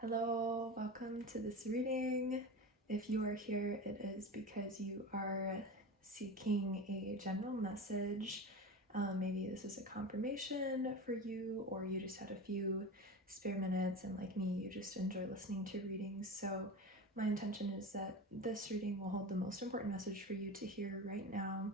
Hello, welcome to this reading. If you are here, it is because you are seeking a general message. Maybe this is a confirmation for you, or you just had a few spare minutes, and like me, you just enjoy listening to readings. So my intention is that this reading will hold the most important message for you to hear right now.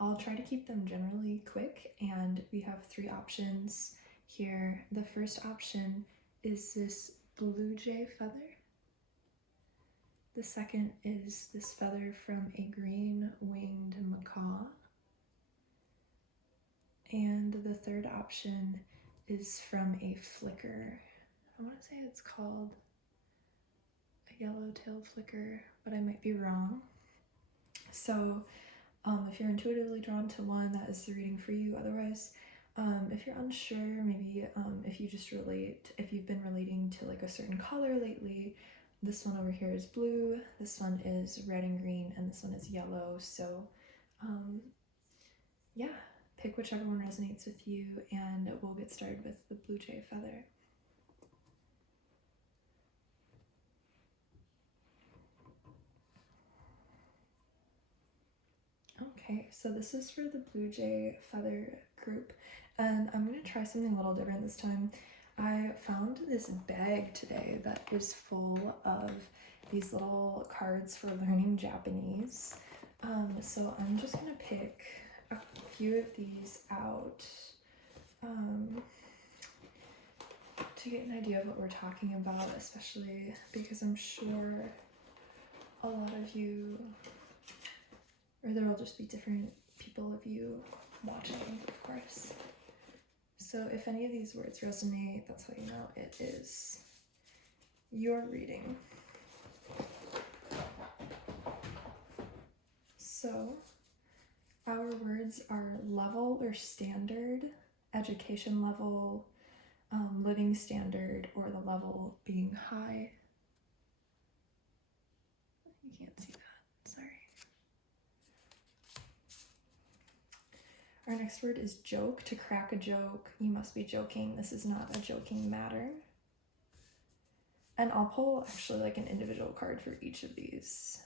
I'll try to keep them generally quick, and we have three options here. The first option is this blue jay feather. The second is this feather from a green-winged macaw. And the third option is from a flicker. I want to say it's called a yellow-tailed flicker, but I might be wrong. So if you're intuitively drawn to one, that is the reading for you. Otherwise, if you're unsure, maybe if you've been relating to like a certain color lately, this one over here is blue, this one is red and green, and this one is yellow. So yeah, pick whichever one resonates with you, and we'll get started with the blue jay feather. Okay, so this is for the blue jay feather group, and I'm going to try something a little different this time. I found this bag today that is full of these little cards for learning Japanese. So I'm just going to pick a few of these out to get an idea of what we're talking about, especially because I'm sure a lot of you, or there will just be different people of you watching, of course. So if any of these words resonate, that's how you know it is your reading. So our words are level or standard, education level, living standard, or the level being high. You can't see that, sorry. Our next word is joke. To crack a joke, you must be joking. This is not a joking matter. And I'll pull actually like an individual card for each of these.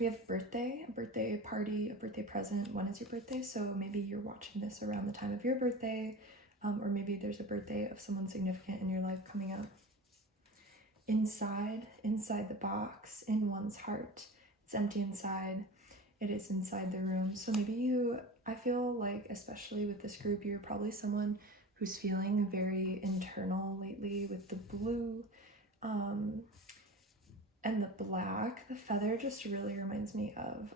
We have birthday, a birthday party, a birthday present. When is your birthday? So maybe you're watching this around the time of your birthday, or maybe there's a birthday of someone significant in your life coming up. Inside the box, in one's heart. It's empty inside. It is inside the room. So maybe I feel like, especially with this group, you're probably someone who's feeling very internal lately with the blue and the black. The feather just really reminds me of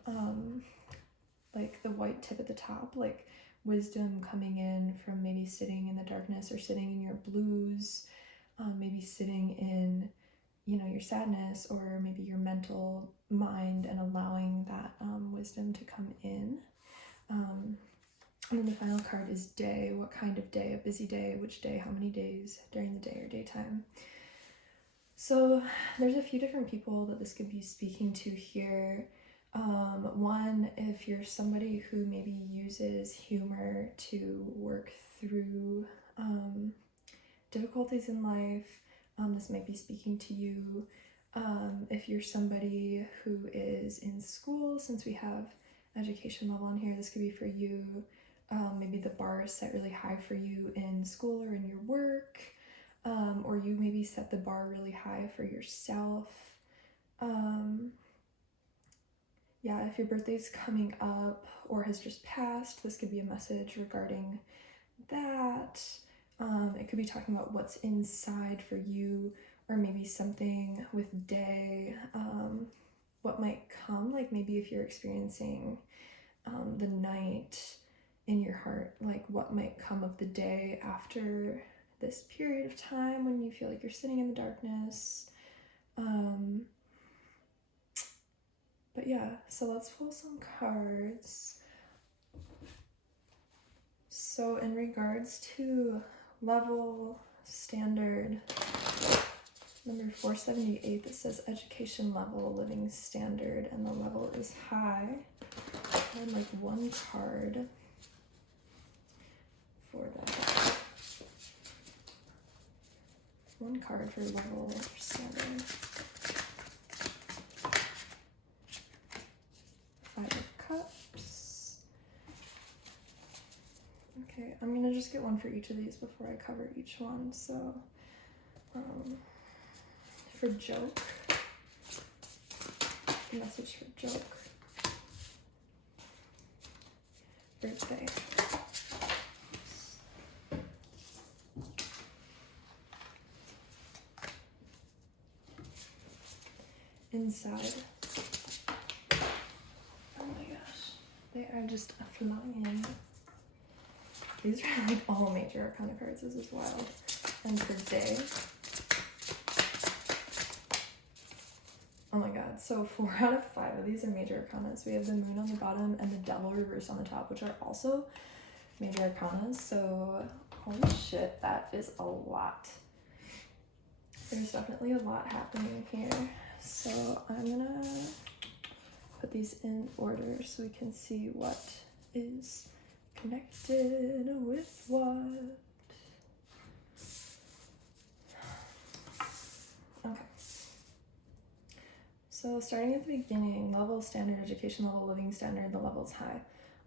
like the white tip at the top, like wisdom coming in from maybe sitting in the darkness or sitting in your blues, maybe sitting in your sadness, or maybe your mental mind, and allowing that wisdom to come in. And then the final card is day. What kind of day? A busy day? Which day? How many days during the day or daytime? So there's a few different people that this could be speaking to here. One, if you're somebody who maybe uses humor to work through difficulties in life, this might be speaking to you. If you're somebody who is in school, since we have education level on here, this could be for you. Maybe the bar is set really high for you in school or in your work, or you maybe set the bar really high for yourself. Yeah, if your birthday's coming up or has just passed, this could be a message regarding that. It could be talking about what's inside for you, or maybe something with day, what might come, like maybe if you're experiencing the night in your heart, like what might come of the day after this period of time when you feel like you're sitting in the darkness. But yeah, so let's pull some cards. So in regards to level, standard, number 478, that says education level, living standard, and the level is high. And like one card for that. one card for level or standard. 5 of Cups. Okay, I'm gonna just get one for each of these before I cover each one. So, for Joke, message for Joke. Birthday. Inside. Oh my gosh, they are just flying. These are like all major arcana cards. This is wild. And for Day. Oh my god, so 4 out of 5 of these are major arcanas. We have the Moon on the bottom and the Devil reversed on the top, which are also major arcanas. So holy shit, that is a lot. There's definitely a lot happening here. So I'm gonna put these in order so we can see what is connected with what. Okay. So starting at the beginning, level standard, education level, living standard, the level's high.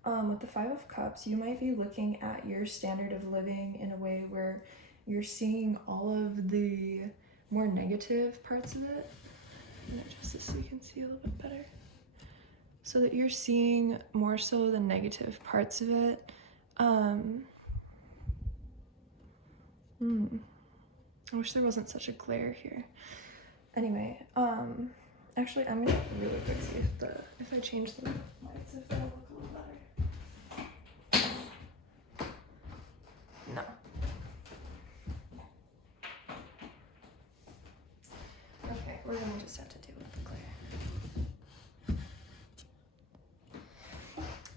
With the 5 of Cups, you might be looking at your standard of living in a way where you're seeing all of the more negative parts of it. I'm gonna adjust this so you can see a little bit better. So that you're seeing more so the negative parts of it. I wish there wasn't such a glare here. Anyway, actually I'm gonna really quick see if I change the lights, if that'll look a little better. No. Okay, we're gonna just have to deal with the glare.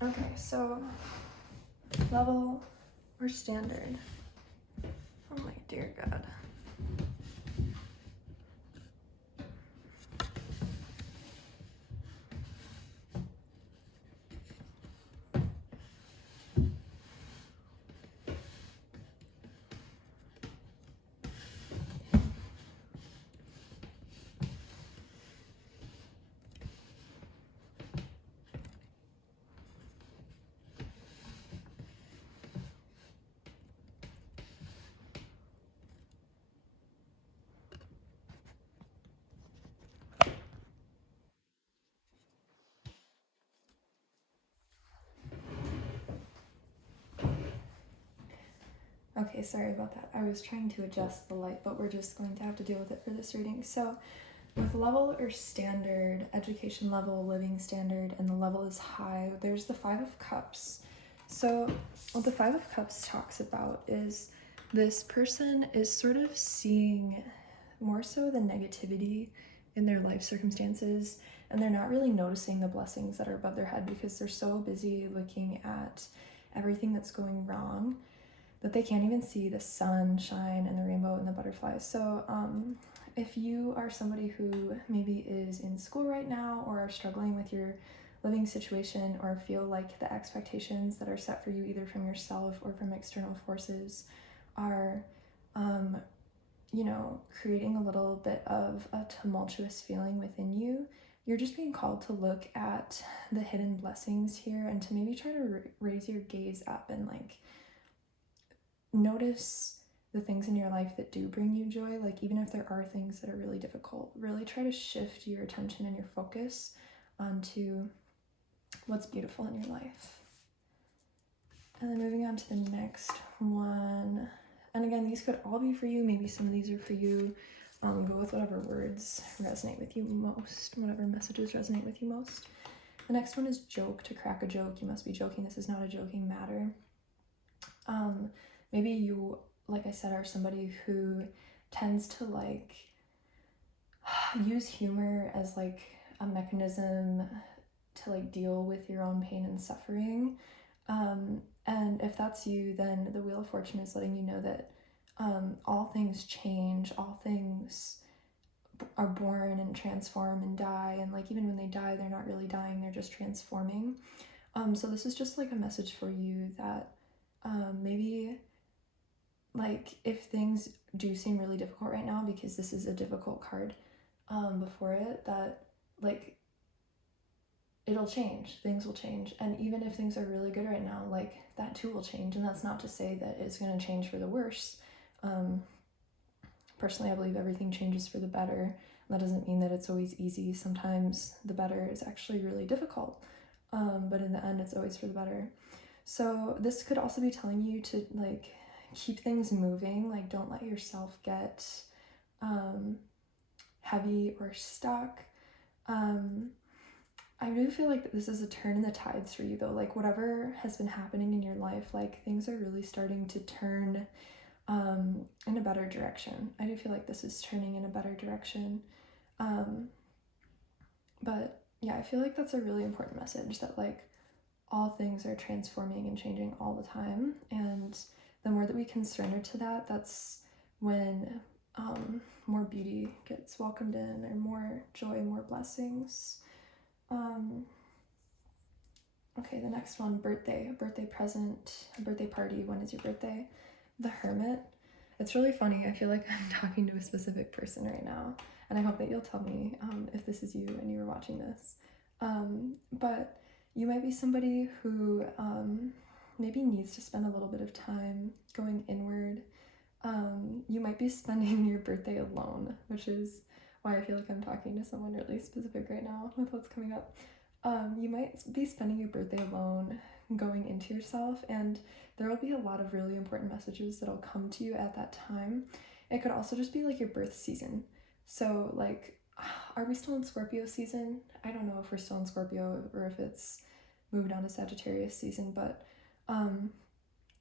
Okay, so level or standard. Oh my dear God. Okay, sorry about that. I was trying to adjust the light, but we're just going to have to deal with it for this reading. So with level or standard, education level, living standard, and the level is high, there's the 5 of Cups. So what the 5 of Cups talks about is this person is sort of seeing more so the negativity in their life circumstances, and they're not really noticing the blessings that are above their head because they're so busy looking at everything that's going wrong that they can't even see the sunshine and the rainbow and the butterflies. So if you are somebody who maybe is in school right now or are struggling with your living situation or feel like the expectations that are set for you either from yourself or from external forces are, you know, creating a little bit of a tumultuous feeling within you, you're just being called to look at the hidden blessings here and to maybe try to raise your gaze up and like notice the things in your life that do bring you joy. Like even if there are things that are really difficult, really try to shift your attention and your focus onto what's beautiful in your life. And then moving on to the next one. And again, these could all be for you. Maybe some of these are for you. Go with whatever words resonate with you most, whatever messages resonate with you most. The next one is joke, to crack a joke. You must be joking. This is not a joking matter. Maybe you, like I said, are somebody who tends to like use humor as like a mechanism to like deal with your own pain and suffering. And if that's you, then the Wheel of Fortune is letting you know that all things change, all things are born and transform and die, and like even when they die, they're not really dying, they're just transforming. So this is just like a message for you that maybe like if things do seem really difficult right now, because this is a difficult card before it, that like it'll change, things will change. And even if things are really good right now, like that too will change. And that's not to say that it's going to change for the worse. Personally, I believe everything changes for the better. That doesn't mean that it's always easy. Sometimes the better is actually really difficult, but in the end it's always for the better. So this could also be telling you to like keep things moving, like don't let yourself get heavy or stuck. I really feel like this is a turn in the tides for you though, like whatever has been happening in your life, like things are really starting to turn in a better direction. I do feel like this is turning in a better direction. But yeah, I feel like that's a really important message, that like all things are transforming and changing all the time. And the more that we can surrender to that, that's when more beauty gets welcomed in, or more joy, more blessings. Okay, the next one, birthday, a birthday present, a birthday party. When is your birthday? The Hermit. It's really funny. I feel like I'm talking to a specific person right now, and I hope that you'll tell me if this is you and you're watching this. But you might be somebody who maybe needs to spend a little bit of time going inward. You might be spending your birthday alone, which is why I feel like I'm talking to someone really specific right now with what's coming up. You might be spending your birthday alone, going into yourself, and there will be a lot of really important messages that'll come to you at that time. It could also just be like your birth season. So like, are we still in Scorpio season? I don't know if we're still in Scorpio or if it's moved on to Sagittarius season, but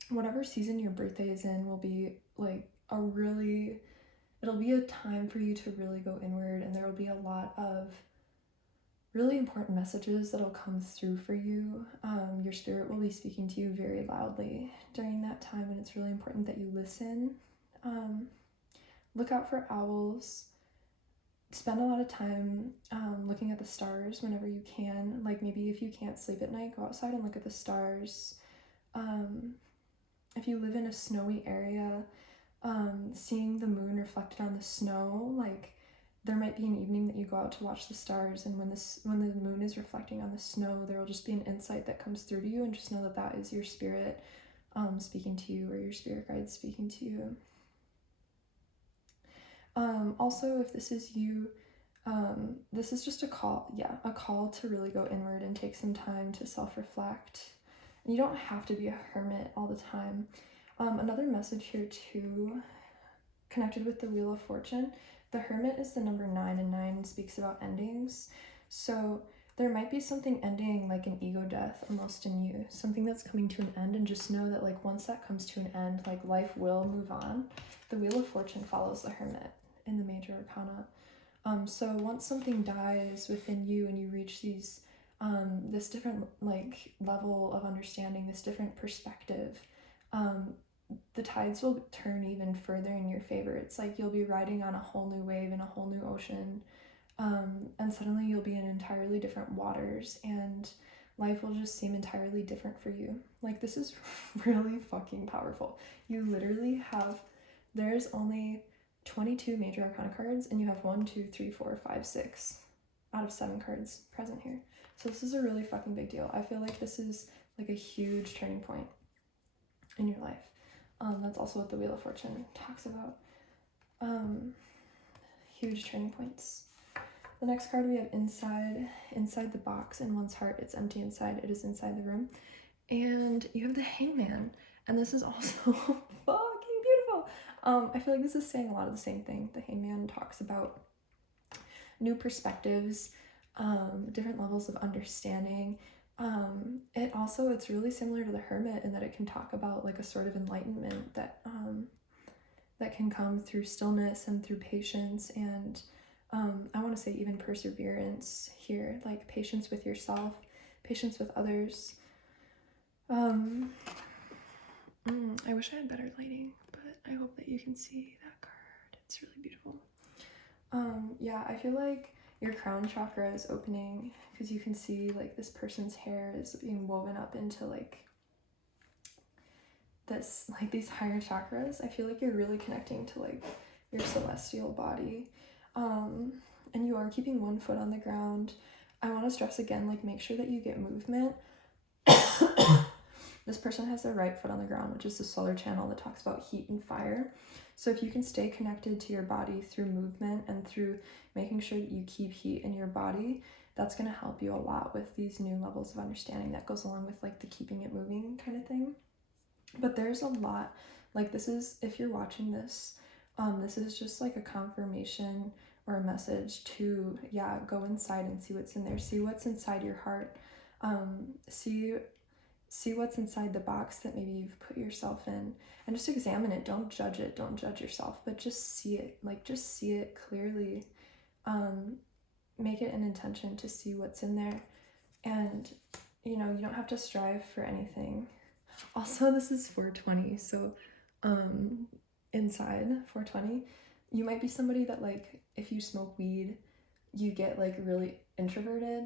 whatever season your birthday is in will be like it'll be a time for you to really go inward, and there will be a lot of really important messages that'll come through for you. Your spirit will be speaking to you very loudly during that time, and it's really important that you listen. Look out for owls. Spend a lot of time looking at the stars whenever you can. Like maybe if you can't sleep at night, go outside and look at the stars. If you live in a snowy area, seeing the moon reflected on the snow, like there might be an evening that you go out to watch the stars, and when the moon is reflecting on the snow, there will just be an insight that comes through to you, and just know that that is your spirit speaking to you, or your spirit guide speaking to you. Also, if this is you, this is just a call to really go inward and take some time to self-reflect. And you don't have to be a hermit all the time. Another message here too, connected with the Wheel of Fortune, the Hermit is the number 9, and 9 speaks about endings. So there might be something ending, like an ego death almost in you, something that's coming to an end, and just know that like once that comes to an end, like life will move on. The Wheel of Fortune follows the Hermit in the major arcana. So once something dies within you and you reach these this different like level of understanding, this different perspective, the tides will turn even further in your favor. It's like you'll be riding on a whole new wave in a whole new ocean, and suddenly you'll be in entirely different waters, and life will just seem entirely different for you. Like this is really fucking powerful. You literally have, there's only 22 major arcana cards, and you have 1, 2, 3, 4, 5, 6 out of 7 cards present here. So this is a really fucking big deal. I feel like this is like a huge turning point in your life. That's also what the Wheel of Fortune talks about. Huge turning points. The next card we have inside the box in one's heart. It's empty inside. It is inside the room. And you have the Hangman. And this is also fucking beautiful. I feel like this is saying a lot of the same thing. The Hangman talks about new perspectives, different levels of understanding. It's really similar to the Hermit in that it can talk about like a sort of enlightenment that can come through stillness and through patience, and I want to say even perseverance here, like patience with yourself, patience with others. I wish I had better lighting, but I hope that you can see that card. It's really beautiful. Yeah, I feel like your crown chakra is opening because you can see like this person's hair is being woven up into like this, like these higher chakras, I feel like you're really connecting to like your celestial body. And you are keeping one foot on the ground. I want to stress again, like make sure that you get movement. This person has their right foot on the ground, which is the solar channel that talks about heat and fire. So if you can stay connected to your body through movement and through making sure that you keep heat in your body, that's going to help you a lot with these new levels of understanding that goes along with like the keeping it moving kind of thing. But there's a lot, like this is, if you're watching this, this is just like a confirmation or a message to, go inside and see what's in there. See what's inside your heart. See what's inside the box that maybe you've put yourself in, and just examine it. Don't judge it. Don't judge yourself, but just see it. Like, just see it clearly. Make it an intention to see what's in there. And, you don't have to strive for anything. Also, this is 420, so inside 420, you might be somebody that, like, if you smoke weed, you get, like, really introverted,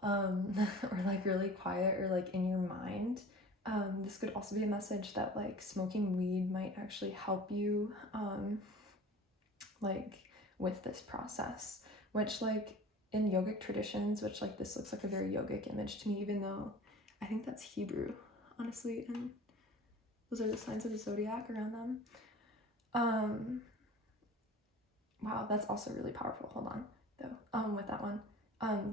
or like really quiet, or like in your mind. This could also be a message that like smoking weed might actually help you like with this process, which like in yogic traditions, which like this looks like a very yogic image to me, even though I think that's Hebrew, honestly, and those are the signs of the zodiac around them. Wow, that's also really powerful. Hold on though, with that one.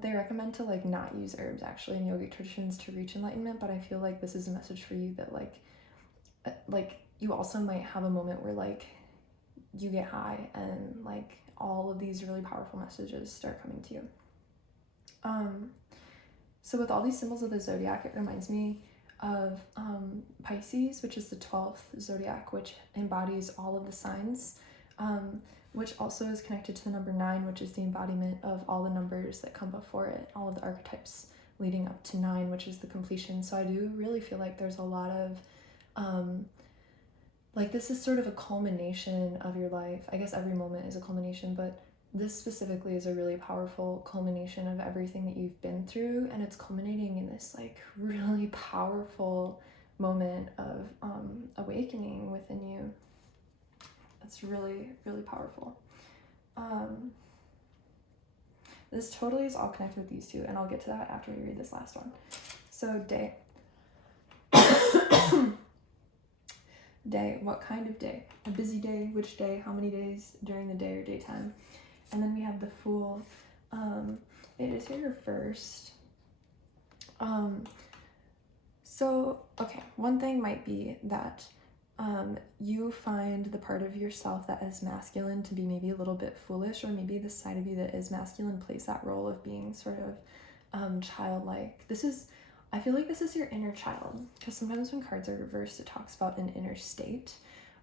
They recommend to like not use herbs actually in yogic traditions to reach enlightenment, but I feel like this is a message for you that like you also might have a moment where like you get high and like all of these really powerful messages start coming to you. So with all these symbols of the zodiac, it reminds me of Pisces, which is the 12th zodiac, which embodies all of the signs, which also is connected to the number 9, which is the embodiment of all the numbers that come before it, all of the archetypes leading up to 9, which is the completion. So I do really feel like there's a lot of, like this is sort of a culmination of your life. I guess every moment is a culmination, but this specifically is a really powerful culmination of everything that you've been through, and it's culminating in this like really powerful moment of awakening within you. That's really, really powerful. This totally is all connected with these two, and I'll get to that after we read this last one. So day. Day, what kind of day? A busy day, which day, how many days during the day or daytime? And then we have the Fool. It is here first. So, okay, one thing might be that you find the part of yourself that is masculine to be maybe a little bit foolish, or maybe the side of you that is masculine plays that role of being sort of childlike. I feel like this is your inner child, because sometimes when cards are reversed, it talks about an inner state,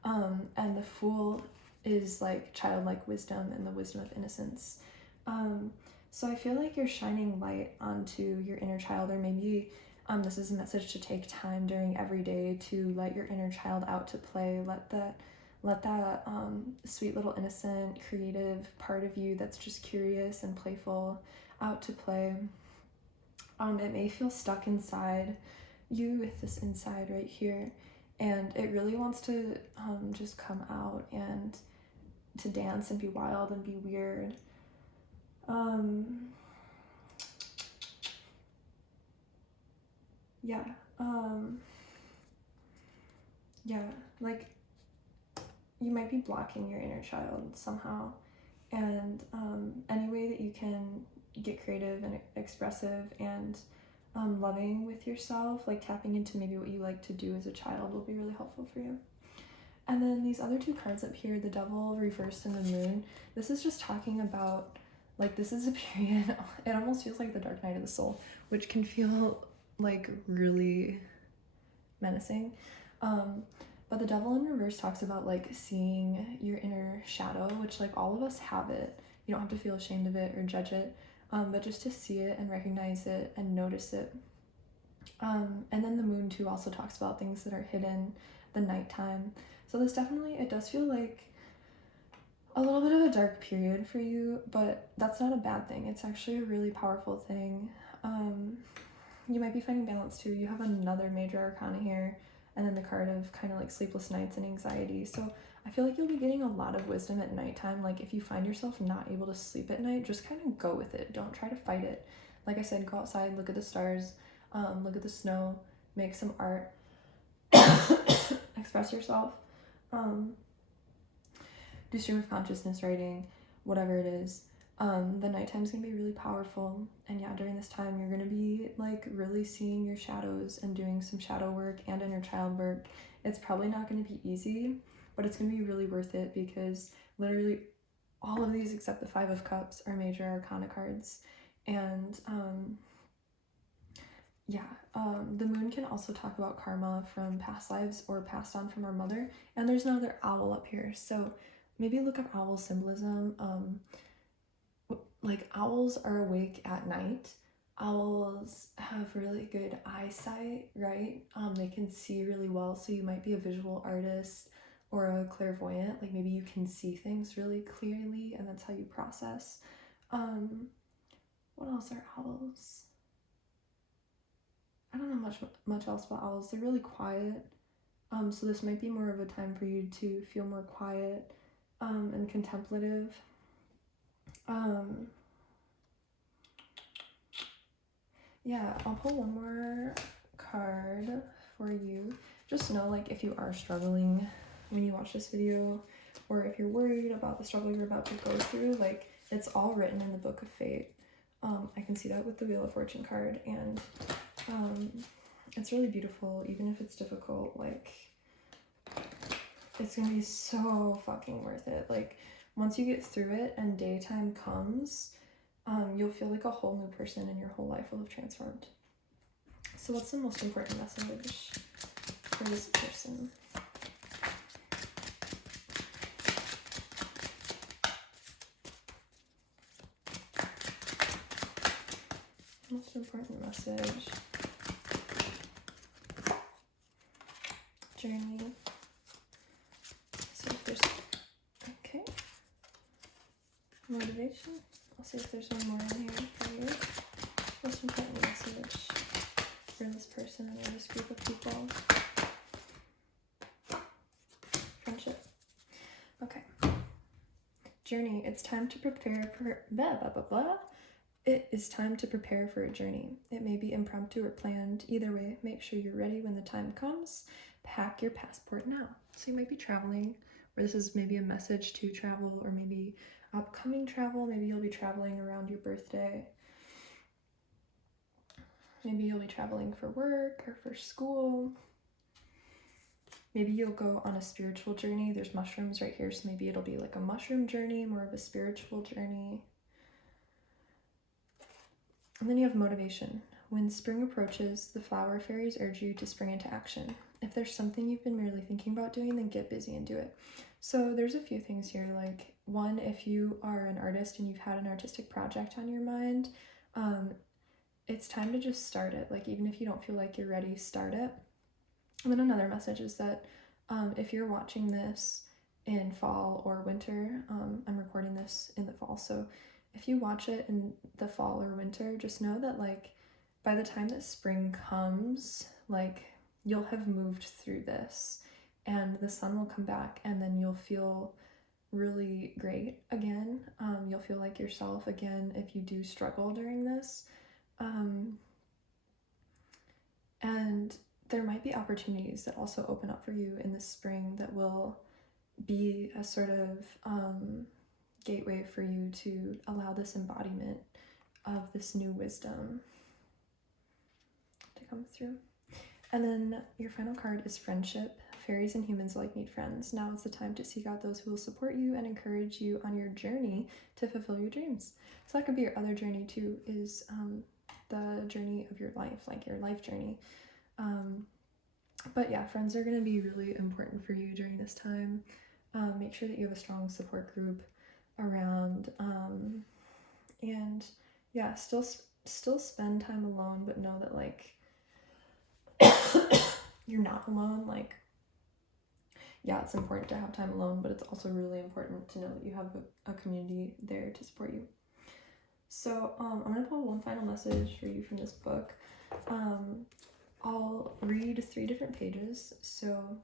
and the Fool is like childlike wisdom and the wisdom of innocence. So I feel like you're shining light onto your inner child, or maybe this is a message to take time during every day to let your inner child out to play. Let that sweet little innocent creative part of you that's just curious and playful out to play. It may feel stuck inside you with this inside right here, and it really wants to just come out and to dance and be wild and be weird. Like you might be blocking your inner child somehow, and any way that you can get creative and expressive and loving with yourself, like tapping into maybe what you like to do as a child, will be really helpful for you. And then these other two cards up here, the Devil reversed and the Moon, this is just talking about, like, this is a period, it almost feels like the dark night of the soul, which can feel like really menacing. But the Devil in reverse talks about like seeing your inner shadow, which like all of us have it. You don't have to feel ashamed of it or judge it, but just to see it and recognize it and notice it. And then the Moon too also talks about things that are hidden, the nighttime. So this definitely, it does feel like a little bit of a dark period for you, but that's not a bad thing. It's actually a really powerful thing. You might be finding balance too. You have another major arcana here, and then the card of kind of like sleepless nights and anxiety. So I feel like you'll be getting a lot of wisdom at nighttime. Like if you find yourself not able to sleep at night, just kind of go with it. Don't try to fight it. Like I said, go outside, look at the stars, look at the snow, make some art, express yourself, do stream of consciousness writing, whatever it is. The nighttime's gonna be really powerful, and yeah, during this time you're gonna be like really seeing your shadows and doing some shadow work and inner child work. It's probably not gonna be easy, but it's gonna be really worth it, because literally all of these except the Five of Cups are major arcana cards. And the moon can also talk about karma from past lives or passed on from our mother. And there's another owl up here, so maybe look up owl symbolism. Like owls are awake at night. Owls have really good eyesight, right? They can see really well, so you might be a visual artist or a clairvoyant. Like maybe you can see things really clearly, and that's how you process. What else are owls? I don't know much else about owls. They're really quiet. So this might be more of a time for you to feel more quiet and contemplative. Yeah, I'll pull one more card for you. Just know, like, if you are struggling when you watch this video, or if you're worried about the struggle you're about to go through, like, it's all written in the Book of Fate. I can see that with the Wheel of Fortune card, and it's really beautiful, even if it's difficult. Like, it's gonna be so fucking worth it. Like, once you get through it and daytime comes, you'll feel like a whole new person, and your whole life will have transformed. So what's the most important message for this person? Most important message. Journey. See if there's, okay. Motivation. I'll see if there's one more in here for you. Most important message for this person or this group of people. Friendship. Okay. Journey. It's time to prepare for blah blah blah blah. It is time to prepare for a journey. It may be impromptu or planned. Either way, make sure you're ready when the time comes. Pack your passport now. So you might be traveling, or this is maybe a message to travel, or maybe upcoming travel. Maybe you'll be traveling around your birthday. Maybe you'll be traveling for work or for school. Maybe you'll go on a spiritual journey. There's mushrooms right here, so maybe it'll be like a mushroom journey, more of a spiritual journey. And then you have motivation. When spring approaches, the flower fairies urge you to spring into action. If there's something you've been merely thinking about doing, then get busy and do it. So there's a few things here. Like, one, if you are an artist and you've had an artistic project on your mind, it's time to just start it. Like, even if you don't feel like you're ready, start it. And then another message is that if you're watching this in fall or winter, I'm recording this in the fall, so if you watch it in the fall or winter, just know that, like, by the time that spring comes, like, you'll have moved through this, and the sun will come back, and then you'll feel really great again. You'll feel like yourself again if you do struggle during this. And there might be opportunities that also open up for you in the spring that will be a sort of gateway for you to allow this embodiment of this new wisdom to come through. And then your final card is friendship. Fairies and humans alike need friends. Now is the time to seek out those who will support you and encourage you on your journey to fulfill your dreams. So that could be your other journey too, is the journey of your life, like your life journey. But yeah, friends are going to be really important for you during this time. Make sure that you have a strong support group around, and yeah, still spend time alone, but know that, like, you're not alone. Like, yeah, it's important to have time alone, but it's also really important to know that you have a community there to support you. So I'm gonna pull one final message for you from this book. I'll read 3 different pages, so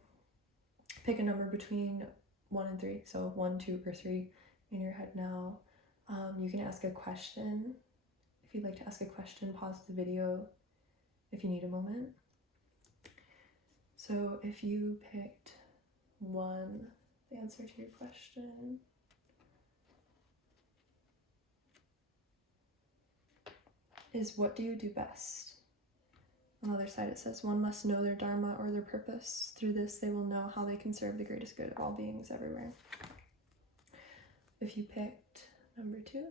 pick a number between 1 and 3, so 1, 2, or 3 in your head now. You can ask a question. If you'd like to ask a question, pause the video if you need a moment. So if you picked 1, the answer to your question, is what do you do best? On the other side it says, one must know their dharma or their purpose. Through this they will know how they can serve the greatest good of all beings everywhere. If you picked number 2,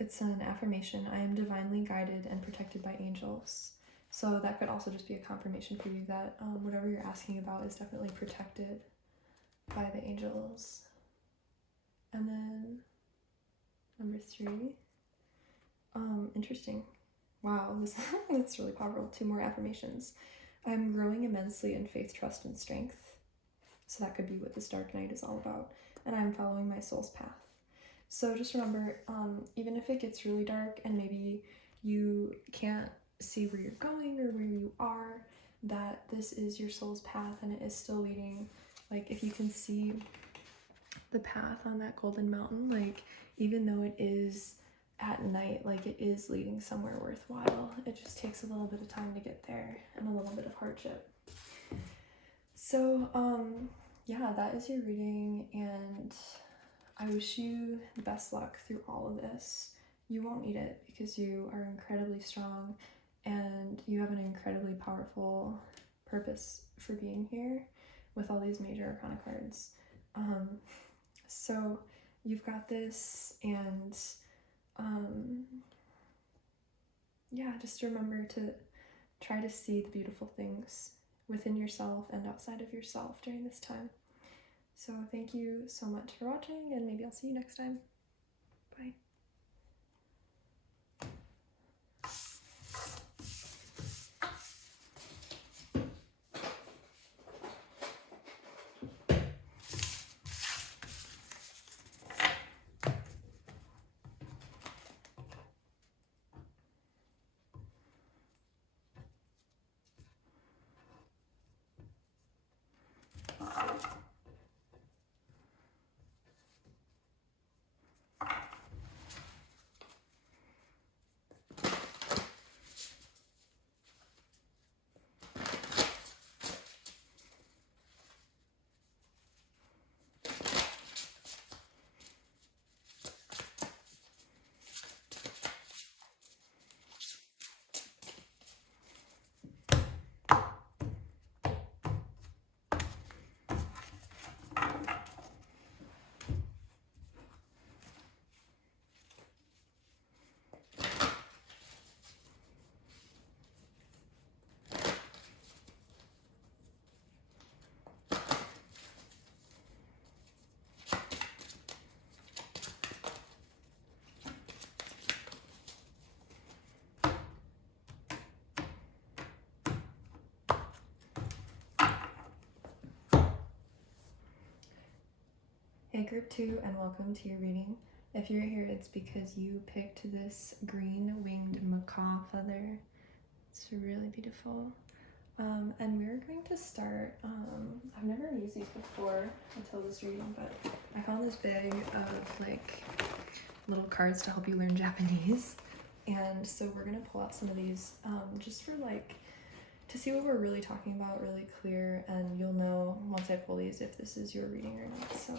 it's an affirmation. I am divinely guided and protected by angels. So that could also just be a confirmation for you that whatever you're asking about is definitely protected by the angels. And then number 3, interesting. Wow, that's really powerful. 2 more affirmations. I'm growing immensely in faith, trust, and strength. So that could be what this dark night is all about. And I'm following my soul's path. So just remember, even if it gets really dark and maybe you can't see where you're going or where you are, that this is your soul's path and it is still leading. Like if you can see the path on that golden mountain, like even though it is at night, like it is leading somewhere worthwhile. It just takes a little bit of time to get there and a little bit of hardship. So yeah, that is your reading, and I wish you the best luck through all of this. You won't need it because you are incredibly strong and you have an incredibly powerful purpose for being here with all these major arcana cards. So you've got this, and yeah, just remember to try to see the beautiful things within yourself and outside of yourself during this time. So thank you so much for watching, and maybe I'll see you next time. Bye. Hey Group 2, and welcome to your reading. If you're here, it's because you picked this green winged macaw feather. It's really beautiful. And we're going to start, I've never used these before until this reading, but I found this bag of like little cards to help you learn Japanese. And so we're gonna pull out some of these just for like, to see what we're really talking about really clear, and you'll know once I pull these if this is your reading or not. So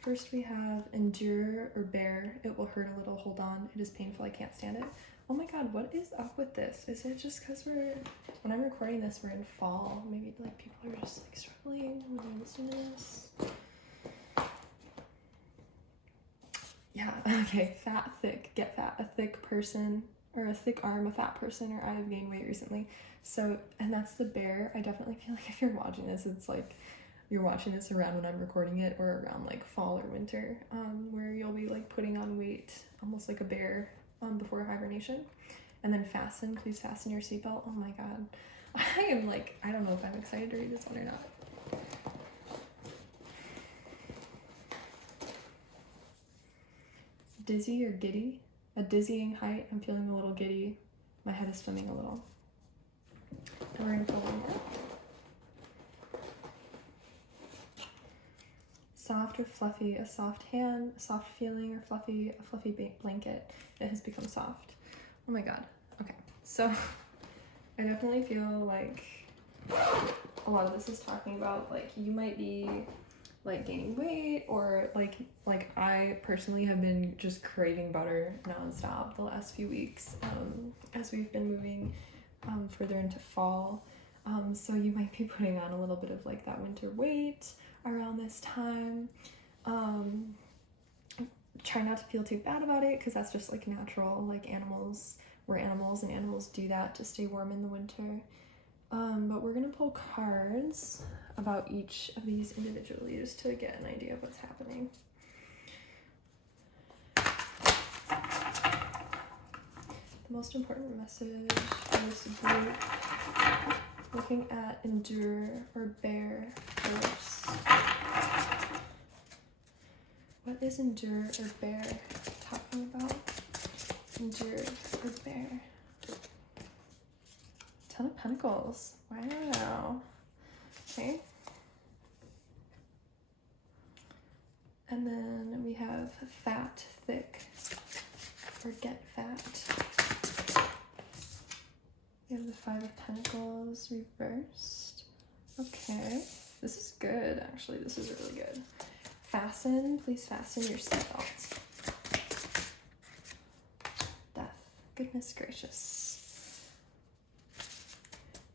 first we have endure or bear. It will hurt a little. Hold on. It is painful. I can't stand it. Oh my god, what is up with this? Is it just because when I'm recording this, we're in fall? Maybe like people are just like struggling when they listen to this. Yeah, okay. Fat, thick, get fat. A thick person, or a thick arm, a fat person, or I have gained weight recently. So, and that's the bear. I definitely feel like if you're watching this, it's like you're watching this around when I'm recording it, or around like fall or winter, where you'll be like putting on weight almost like a bear before hibernation. And then fasten, please fasten your seatbelt. Oh my god, I am like, I don't know if I'm excited to read this one or not. dizzy or giddy. A dizzying height, I'm feeling a little giddy. My head is swimming a little. And we're gonna pull one more. Soft or fluffy, a soft hand, a soft feeling, or fluffy, a fluffy blanket. It has become soft. Oh my god. Okay, so I definitely feel like a lot of this is talking about like you might be like gaining weight, or like I personally have been just craving butter nonstop the last few weeks as we've been moving further into fall. So you might be putting on a little bit of like that winter weight around this time. Try not to feel too bad about it, because that's just like natural. Like we're animals, and animals do that to stay warm in the winter. But we're gonna pull cards about each of these individually just to get an idea of what's happening. The most important message for this group, looking at endure or bear first. What is endure or bear talking about? Endure or bear. Ten of Pentacles. Wow. Okay. And then we have fat, thick, or get fat. We have the Five of Pentacles reversed. Okay. This is good, actually. This is really good. Fasten. Please fasten your seatbelt. Death. Goodness gracious.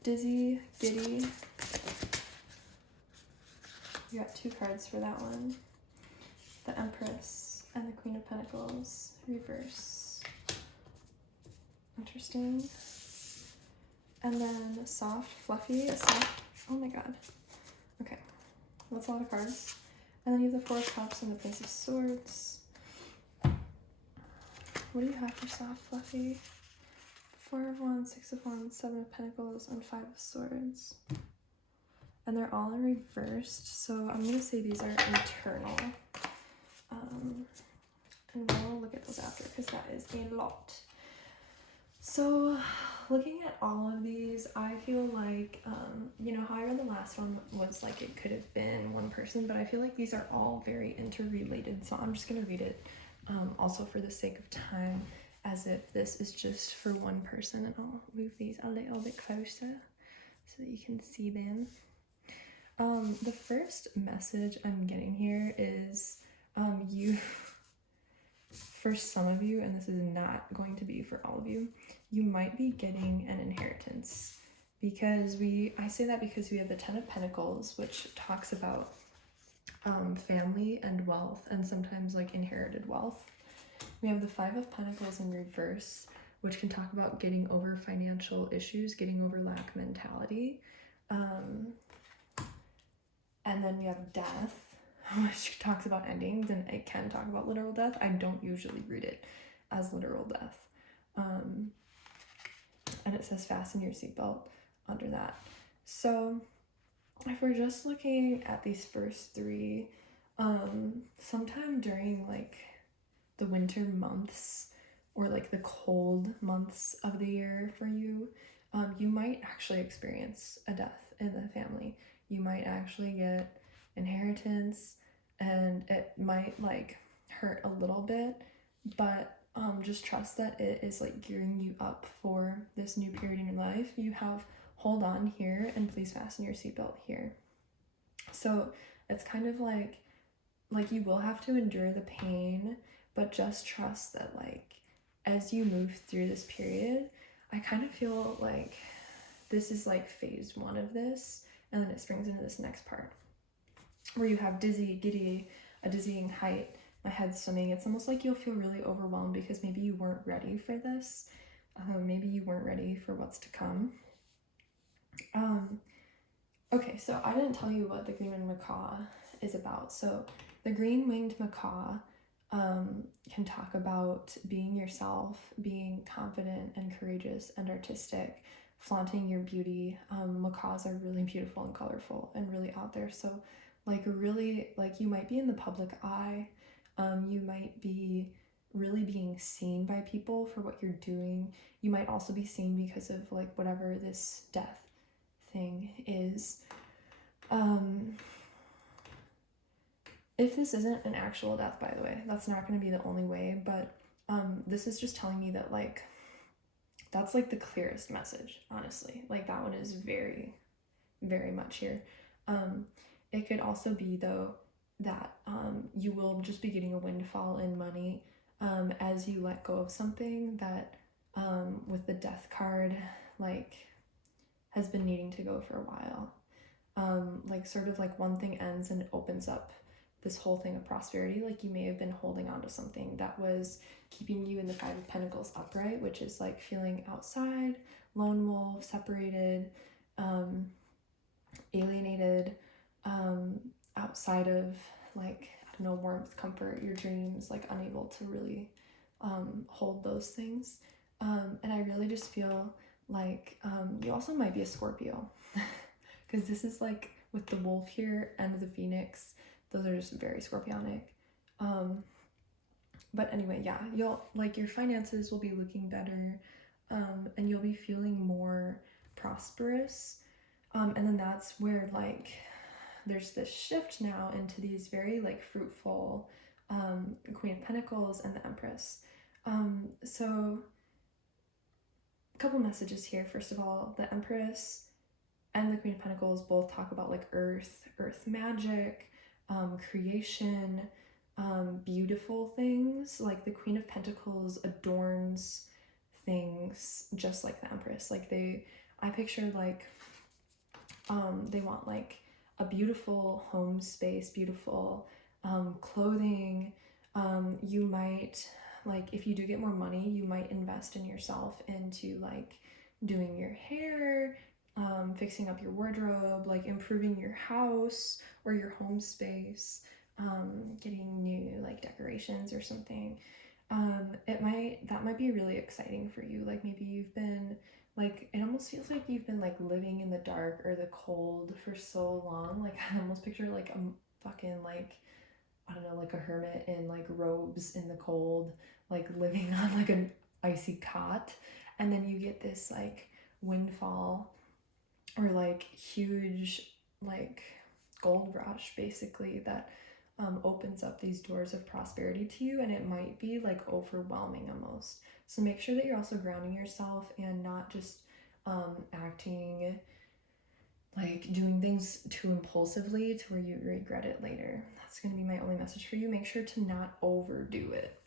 Dizzy, giddy. We got 2 cards for that one. The Empress and the Queen of Pentacles reverse. Interesting. And then soft, fluffy, oh my god. Okay, that's a lot of cards. And then you have the Four of Cups and the Prince of Swords. What do you have for soft, fluffy? 4 of Wands, 6 of Wands, 7 of Pentacles, and 5 of Swords. And they're all in reversed, so I'm going to say these are internal. And we'll look at those after, because that is a lot. So, looking at all of these, I feel like, you know, how I read the last one was like it could have been one person, but I feel like these are all very interrelated, so I'm just going to read it also for the sake of time, as if this is just for one person, and I'll move these a little bit closer so that you can see them. The first message I'm getting here is you, for some of you, and this is not going to be for all of you, you might be getting an inheritance, because I say that because we have the Ten of Pentacles, which talks about family and wealth, and sometimes like inherited wealth. We have the Five of Pentacles in reverse, which can talk about getting over financial issues, getting over lack mentality. And then we have Death, which talks about endings, and it can talk about literal death. I don't usually read it as literal death. And it says fasten your seatbelt under that. So if we're just looking at these first 3, sometime during like the winter months, or like the cold months of the year for you, you might actually experience a death in the family. You might actually get inheritance, and it might like hurt a little bit, but just trust that it is like gearing you up for this new period in your life. You have hold on here, and please fasten your seatbelt here. So it's kind of like you will have to endure the pain, but just trust that like as you move through this period, I kind of feel like this is like phase 1 of this, and then it springs into this next part where you have dizzy, giddy, a dizzying height, my head's swimming. It's almost like you'll feel really overwhelmed because maybe you weren't ready for this. Maybe you weren't ready for what's to come. Okay, so I didn't tell you what the green-winged macaw is about. So the green-winged macaw can talk about being yourself, being confident and courageous and artistic, flaunting your beauty. Macaws are really beautiful and colorful and really out there. So like really, like you might be in the public eye. You might be really being seen by people for what you're doing. You might also be seen because of like whatever this death thing is. If this isn't an actual death, by the way, that's not going to be the only way, but this is just telling me that like that's like the clearest message, honestly. Like that one is very, very much here. It could also be though that you will just be getting a windfall in money as you let go of something that with the death card like has been needing to go for a while. Like sort of like one thing ends and it opens up this whole thing of prosperity. Like you may have been holding on to something that was keeping you in the Five of Pentacles upright, which is like feeling outside, lone wolf, separated, alienated, outside of like, I don't know, warmth, comfort, your dreams, like unable to really hold those things. And I really just feel like you also might be a Scorpio because this is like with the wolf here and the phoenix, those are just very scorpionic. But anyway, yeah, you'll like your finances will be looking better, and you'll be feeling more prosperous. And then that's where like there's this shift now into these very like fruitful Queen of Pentacles and the Empress. So a couple messages here. First of all, the Empress and the Queen of Pentacles both talk about like earth magic, creation, beautiful things. Like the Queen of Pentacles adorns things just like the Empress. Like I picture like they want like a beautiful home space, beautiful clothing. You might like, if you do get more money, you might invest in yourself into like doing your hair, fixing up your wardrobe, like improving your house or your home space, getting new like decorations or something. That might be really exciting for you. Like maybe you've been like, it almost feels like you've been like living in the dark or the cold for so long. Like I almost picture like a fucking like, I don't know, like a hermit in like robes in the cold, like living on like an icy cot, and then you get this like windfall or like huge like gold rush basically that opens up these doors of prosperity to you, and it might be like overwhelming almost. So make sure that you're also grounding yourself and not just acting like doing things too impulsively to where you regret it later. That's going to be my only message for you. Make sure to not overdo it.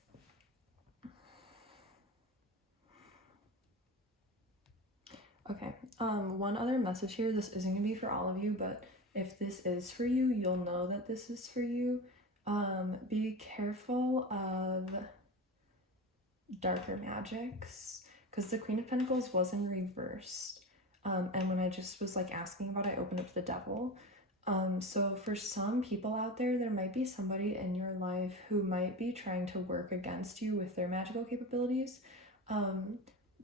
Okay, one other message here. This isn't going to be for all of you, but if this is for you, you'll know that this is for you. Be careful of darker magics, because the Queen of Pentacles was in reverse. And when I just was like asking about it, I opened up to the Devil. So for some people out there might be somebody in your life who might be trying to work against you with their magical capabilities.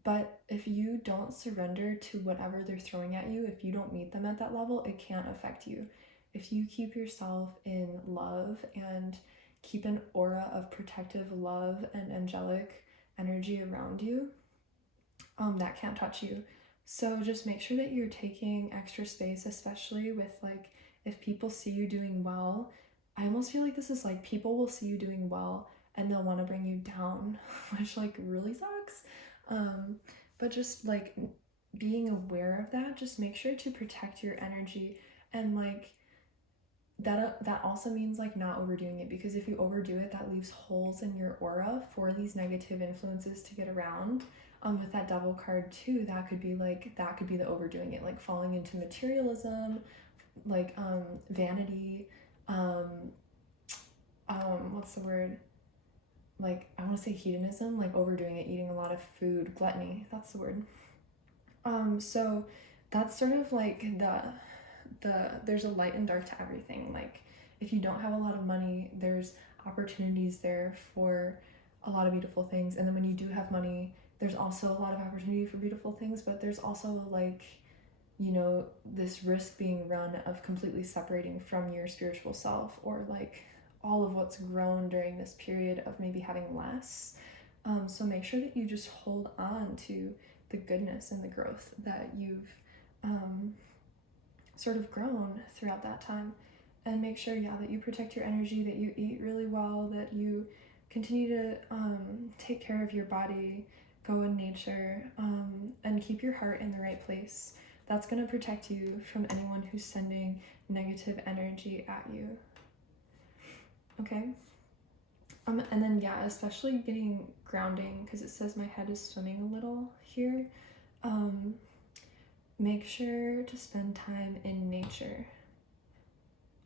But if you don't surrender to whatever they're throwing at you, if you don't meet them at that level, it can't affect you. If you keep yourself in love and keep an aura of protective love and angelic energy around you, that can't touch you. So just make sure that you're taking extra space, especially with like, if people see you doing well. I almost feel like this is like people will see you doing well and they'll want to bring you down, which like really sucks. But just like being aware of that, just make sure to protect your energy, and like that also means like not overdoing it, because if you overdo it, that leaves holes in your aura for these negative influences to get around. With that Devil card too, that could be the overdoing it, like falling into materialism, like vanity, what's the word? Like, I want to say hedonism, like overdoing it, eating a lot of food, gluttony, that's the word. So that's sort of like there's a light and dark to everything. Like if you don't have a lot of money, there's opportunities there for a lot of beautiful things. And then when you do have money, there's also a lot of opportunity for beautiful things, but there's also like, you know, this risk being run of completely separating from your spiritual self, or like all of what's grown during this period of maybe having less. So make sure that you just hold on to the goodness and the growth that you've sort of grown throughout that time. And make sure, that you protect your energy, that you eat really well, that you continue to take care of your body, go in nature, and keep your heart in the right place. That's going to protect you from anyone who's sending negative energy at you. Okay? And then, especially getting grounding, because it says my head is swimming a little here. Make sure to spend time in nature.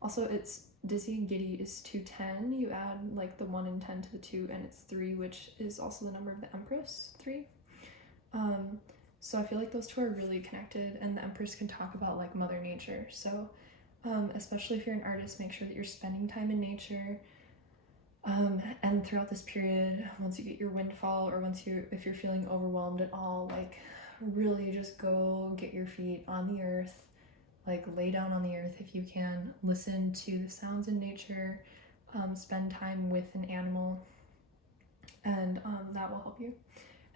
Also, it's dizzy and giddy is 210. You add like the 1 and 10 to the 2, and it's 3, which is also the number of the Empress, 3. So I feel like those two are really connected, and the Empress can talk about like Mother Nature. So especially if you're an artist, make sure that you're spending time in nature. And throughout this period, once you get your windfall, or if you're feeling overwhelmed at all, like really just go get your feet on the earth. Like lay down on the earth if you can, listen to the sounds in nature, spend time with an animal, and that will help you.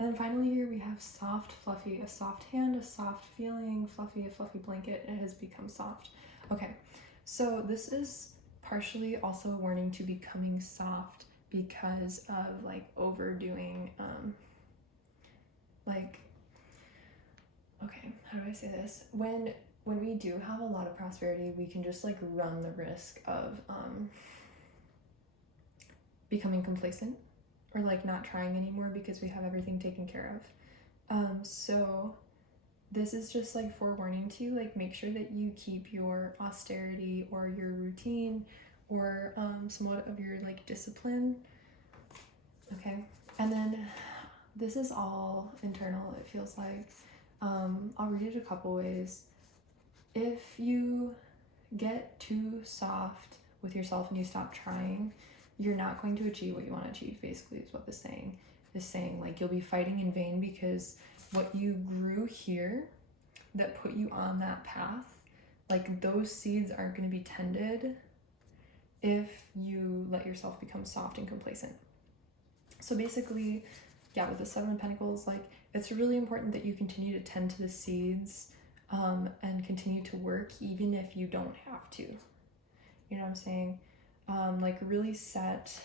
And then finally here we have soft, fluffy, a soft hand, a soft feeling, fluffy, a fluffy blanket. It has become soft. Okay, so this is partially also a warning to becoming soft because of like overdoing, okay, how do I say this? When we do have a lot of prosperity, we can just like run the risk of becoming complacent, or like not trying anymore because we have everything taken care of. So this is just like forewarning to you, like make sure that you keep your austerity or your routine or somewhat of your like discipline. Okay, and then this is all internal, it feels like. I'll read it a couple ways. If you get too soft with yourself and you stop trying, you're not going to achieve what you want to achieve, basically, is what this saying is saying. Like, you'll be fighting in vain because what you grew here that put you on that path, like those seeds aren't going to be tended if you let yourself become soft and complacent. So basically, with the 7 of Pentacles, like it's really important that you continue to tend to the seeds and continue to work even if you don't have to. You know what I'm saying? Like really set,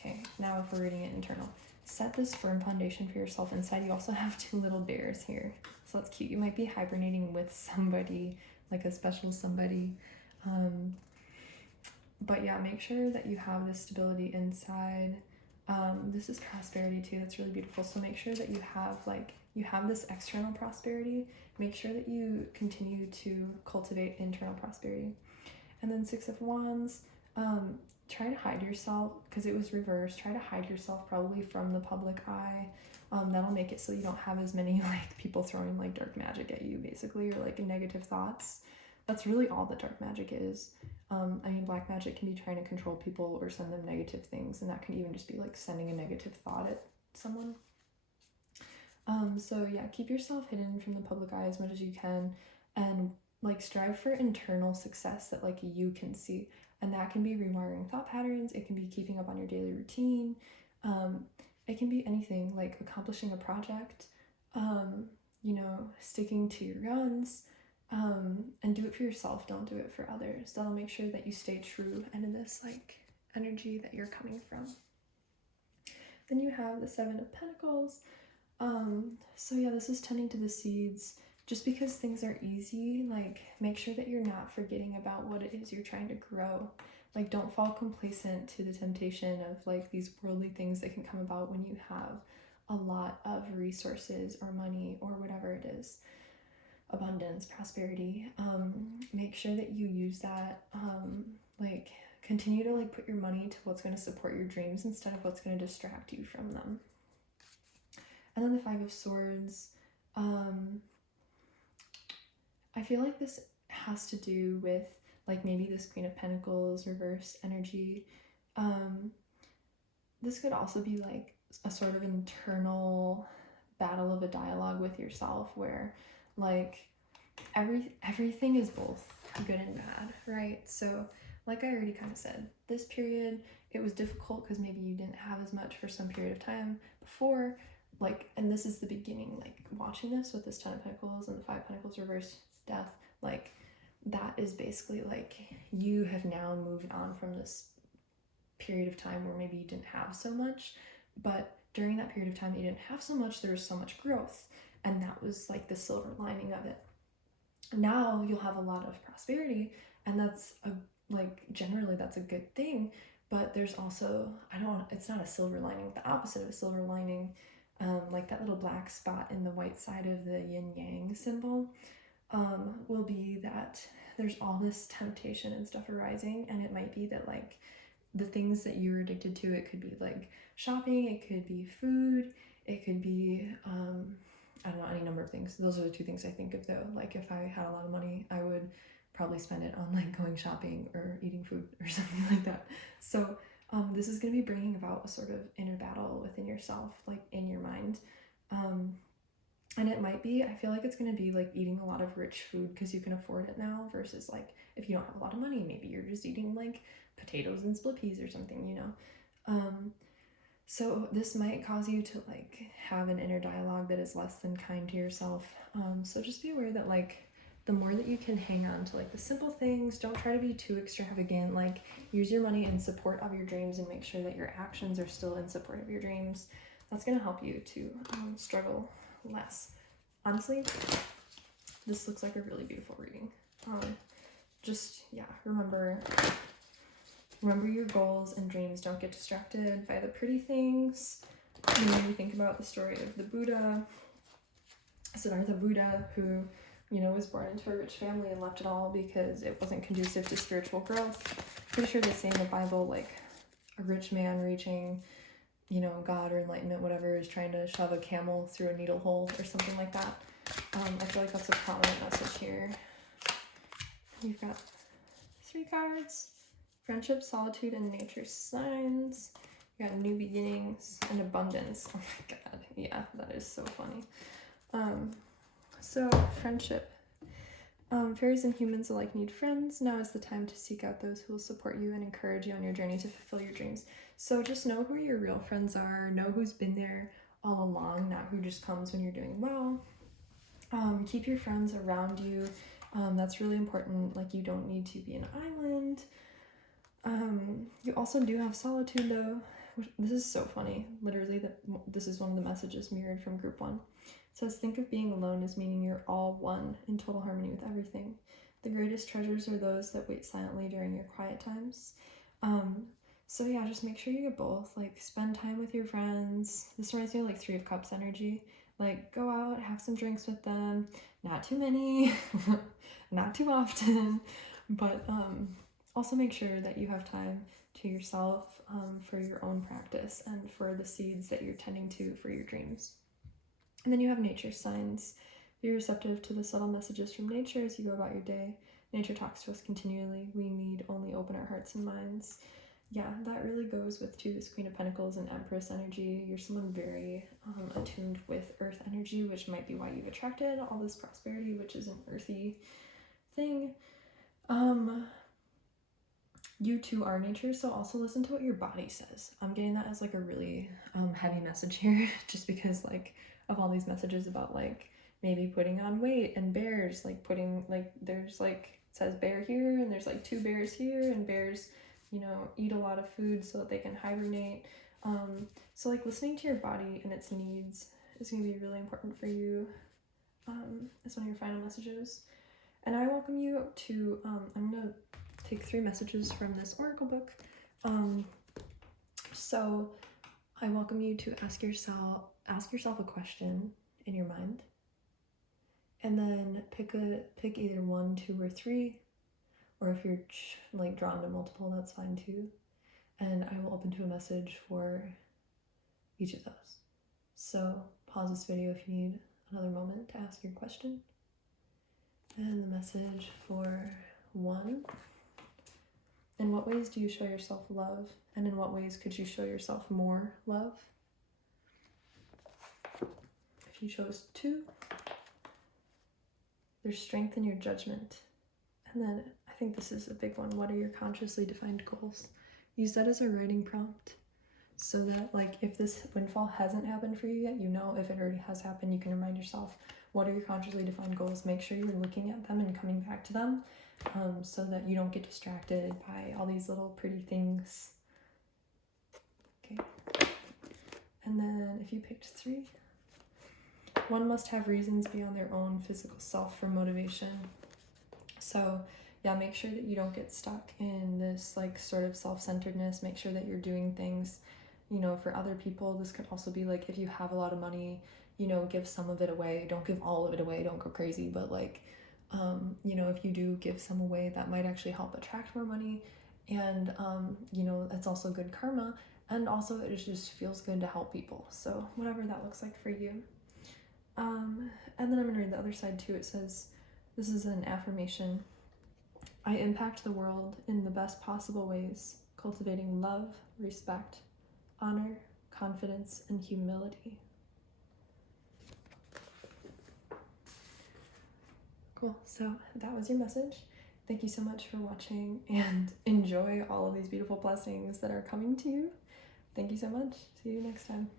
okay, now if we're reading it internal, set this firm foundation for yourself inside. You also have 2 little bears here, so that's cute. You might be hibernating with somebody, like a special somebody. But make sure that you have this stability inside. This is prosperity too, that's really beautiful. So make sure that you have this external prosperity. Make sure that you continue to cultivate internal prosperity. And then 6 of Wands, try to hide yourself, because it was reversed. Try to hide yourself probably from the public eye. That'll make it so you don't have as many like people throwing like dark magic at you, basically, or like negative thoughts. That's really all that dark magic is. I mean, black magic can be trying to control people or send them negative things, and that can even just be like sending a negative thought at someone. So keep yourself hidden from the public eye as much as you can, and like strive for internal success that like you can see. And that can be rewiring thought patterns, it can be keeping up on your daily routine, it can be anything, like accomplishing a project, sticking to your guns, and do it for yourself, don't do it for others. That'll make sure that you stay true and in this like energy that you're coming from. Then you have the 7 of Pentacles. So this is tending to the seeds. Just because things are easy, like make sure that you're not forgetting about what it is you're trying to grow. Like don't fall complacent to the temptation of like these worldly things that can come about when you have a lot of resources or money or whatever it is. Abundance, prosperity. Make sure that you use that, like continue to like put your money to what's going to support your dreams instead of what's going to distract you from them. And then the 5 of Swords, I feel like this has to do with like maybe this Queen of Pentacles reverse energy. This could also be like a sort of internal battle of a dialogue with yourself where like everything is both good and bad, right? So like I already kind of said, this period, it was difficult because maybe you didn't have as much for some period of time before, like, and this is the beginning, like, watching this with this 10 of Pentacles and the 5 of Pentacles reverse death, like, that is basically, like, you have now moved on from this period of time where maybe you didn't have so much, but during that period of time that you didn't have so much, there was so much growth, and that was, like, the silver lining of it. Now you'll have a lot of prosperity, and that's generally that's a good thing, but there's also, it's not a silver lining, the opposite of a silver lining, like that little black spot in the white side of the yin yang symbol, will be that there's all this temptation and stuff arising, and it might be that, like, the things that you're addicted to, it could be like shopping, it could be food, it could be I don't know, any number of things. Those are the two things I think of, though. Like, if I had a lot of money, I would probably spend it on, like, going shopping or eating food or something like that. So this is going to be bringing about a sort of inner battle within yourself, like, in your mind. And it might be, I feel like it's going to be, like, eating a lot of rich food because you can afford it now, versus, like, if you don't have a lot of money, maybe you're just eating, like, potatoes and split peas or something, you know? So this might cause you to, like, have an inner dialogue that is less than kind to yourself. So just be aware that, like, the more that you can hang on to, like, the simple things, don't try to be too extravagant. Like, use your money in support of your dreams and make sure that your actions are still in support of your dreams. That's going to help you to struggle less. Honestly, this looks like a really beautiful reading. Remember your goals and dreams. Don't get distracted by the pretty things. You know, you think about the story of the Buddha, Siddhartha Buddha, who, you know, was born into a rich family and left it all because it wasn't conducive to spiritual growth. Pretty sure they say in the Bible, like, a rich man reaching, you know, God or enlightenment, whatever, is trying to shove a camel through a needle hole or something like that. I feel like that's a prominent message here. You've got 3 cards. Friendship, solitude, and nature signs. You got new beginnings and abundance. Oh my god, yeah, that is so funny. So friendship. Fairies and humans alike need friends. Now is the time to seek out those who will support you and encourage you on your journey to fulfill your dreams. So just know who your real friends are. Know who's been there all along, not who just comes when you're doing well. Keep your friends around you. That's really important. Like, you don't need to be an island. You also do have solitude, though. This is so funny. Literally, this is one of the messages mirrored from group 1. It says, think of being alone as meaning you're all one in total harmony with everything. The greatest treasures are those that wait silently during your quiet times. So yeah, just make sure you get both. Like, spend time with your friends. This reminds me of, like, 3 of Cups energy. Like, go out, have some drinks with them. Not too many, not too often, but also make sure that you have time to yourself for your own practice and for the seeds that you're tending to for your dreams. And then you have nature signs. Be receptive to the subtle messages from nature as you go about your day. Nature talks to us continually. We need only open our hearts and minds. Yeah, that really goes with, too, this Queen of Pentacles and Empress energy. You're someone very attuned with earth energy, which might be why you've attracted all this prosperity, which is an earthy thing. You too are nature, so also listen to what your body says. I'm getting that as, like, a really heavy message here, just because, like, of all these messages about, like, maybe putting on weight and bears, like, putting, like, there's, like, it says bear here and there's, like, 2 bears here, and bears, you know, eat a lot of food so that they can hibernate. So, like, listening to your body and its needs is going to be really important for you as one of your final messages. And I welcome you to, I'm going to take 3 messages from this oracle book. So I welcome you to ask yourself a question in your mind, and then pick either 1, 2, or 3, or if you're like drawn to multiple, that's fine too. And I will open to a message for each of those. So pause this video if you need another moment to ask your question. And the message for 1. In what ways do you show yourself love? And in what ways could you show yourself more love? If you chose 2, there's strength in your judgment. And then I think this is a big one. What are your consciously defined goals? Use that as a writing prompt so that, like, if this windfall hasn't happened for you yet, you know if it already has happened, you can remind yourself, what are your consciously defined goals? Make sure you're looking at them and coming back to them, so that you don't get distracted by all these little pretty things. Okay. And then if you picked 3, one must have reasons beyond their own physical self for motivation. So yeah, make sure that you don't get stuck in this like sort of self-centeredness. Make sure that you're doing things, you know, for other people. This could also be like, if you have a lot of money, you know, give some of it away. Don't give all of it away. Don't go crazy. But like, you know, if you do give some away, that might actually help attract more money. And, you know, it's also good karma. And also it just feels good to help people. So whatever that looks like for you. And then I'm gonna read the other side too. It says, this is an affirmation. I impact the world in the best possible ways, cultivating love, respect, honor, confidence, and humility. Cool, so that was your message. Thank you so much for watching, and enjoy all of these beautiful blessings that are coming to you. Thank you so much. See you next time.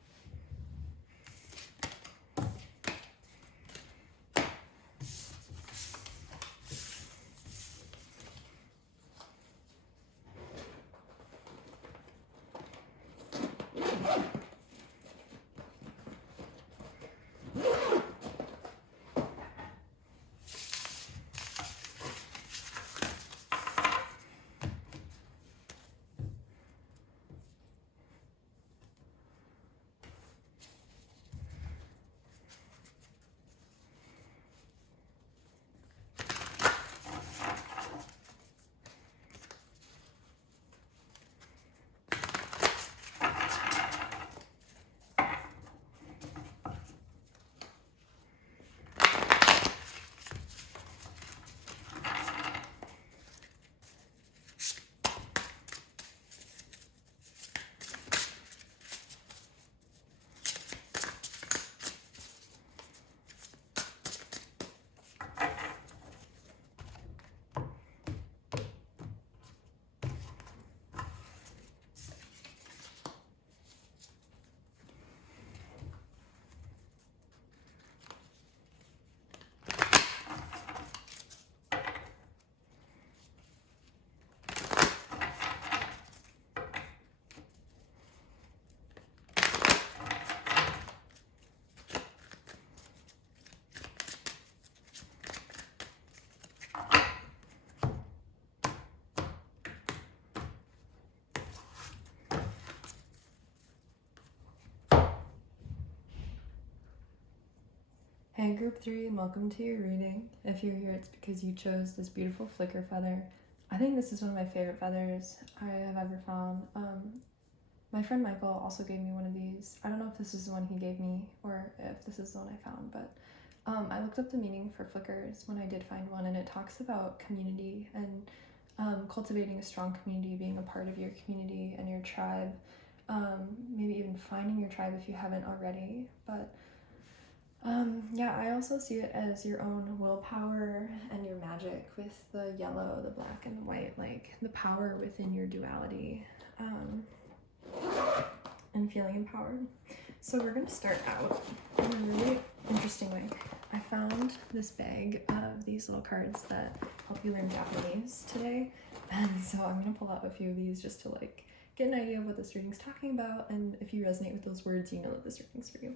Hey group 3, and welcome to your reading. If you're here, it's because you chose this beautiful flicker feather. I think this is one of my favorite feathers I have ever found. My friend Michael also gave me one of these. I don't know if this is the one he gave me or if this is the one I found, but I looked up the meaning for flickers when I did find one, and it talks about community and cultivating a strong community, being a part of your community and your tribe, maybe even finding your tribe if you haven't already. But yeah, I also see it as your own willpower and your magic with the yellow, the black, and the white, like the power within your duality, and feeling empowered. So we're going to start out in a really interesting way. I found this bag of these little cards that help you learn Japanese today, and so I'm going to pull out a few of these just to like get an idea of what this reading's talking about, and if you resonate with those words, you know that this reading's for you.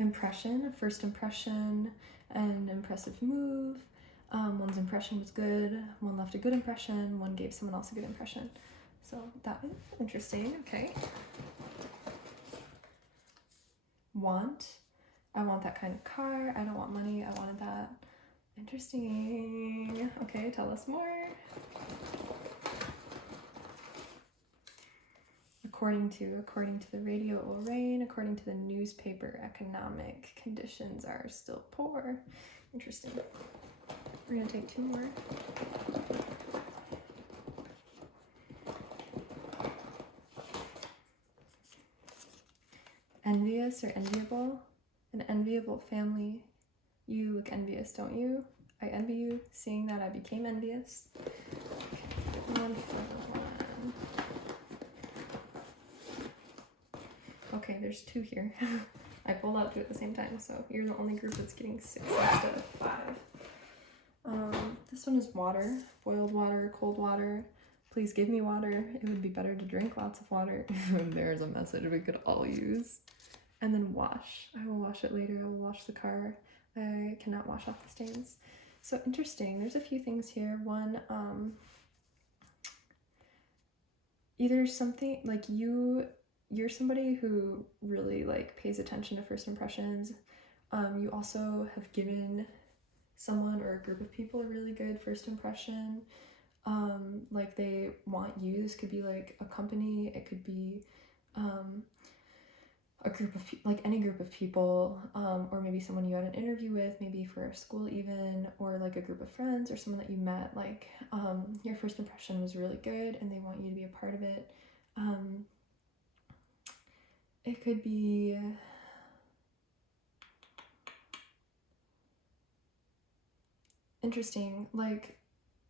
Impression, first impression, an impressive move. One's impression was good, one left a good impression, one gave someone else a good impression. So that was interesting, okay. Want, I want that kind of car, I don't want money, I wanted that. Interesting, okay, tell us more. According to the radio, it will rain. According to the newspaper, economic conditions are still poor. Interesting. We're gonna take 2 more. Envious or enviable. An enviable family. You look envious, don't you? I envy you. Seeing that, I became envious. One for one. Okay, there's 2 here. I pulled out 2 at the same time, so you're the only group that's getting 6 instead of 5. This one is water. Boiled water, cold water. Please give me water. It would be better to drink lots of water. There's a message we could all use. And then wash. I will wash it later. I will wash the car. I cannot wash off the stains. So interesting. There's a few things here. One, either something like you're somebody who really like pays attention to first impressions. You also have given someone or a group of people a really good first impression. Like they want you. This could be like a company. It could be a group of like any group of people, or maybe someone you had an interview with, maybe for school even, or like a group of friends or someone that you met. Like your first impression was really good and they want you to be a part of it. It could be interesting. Like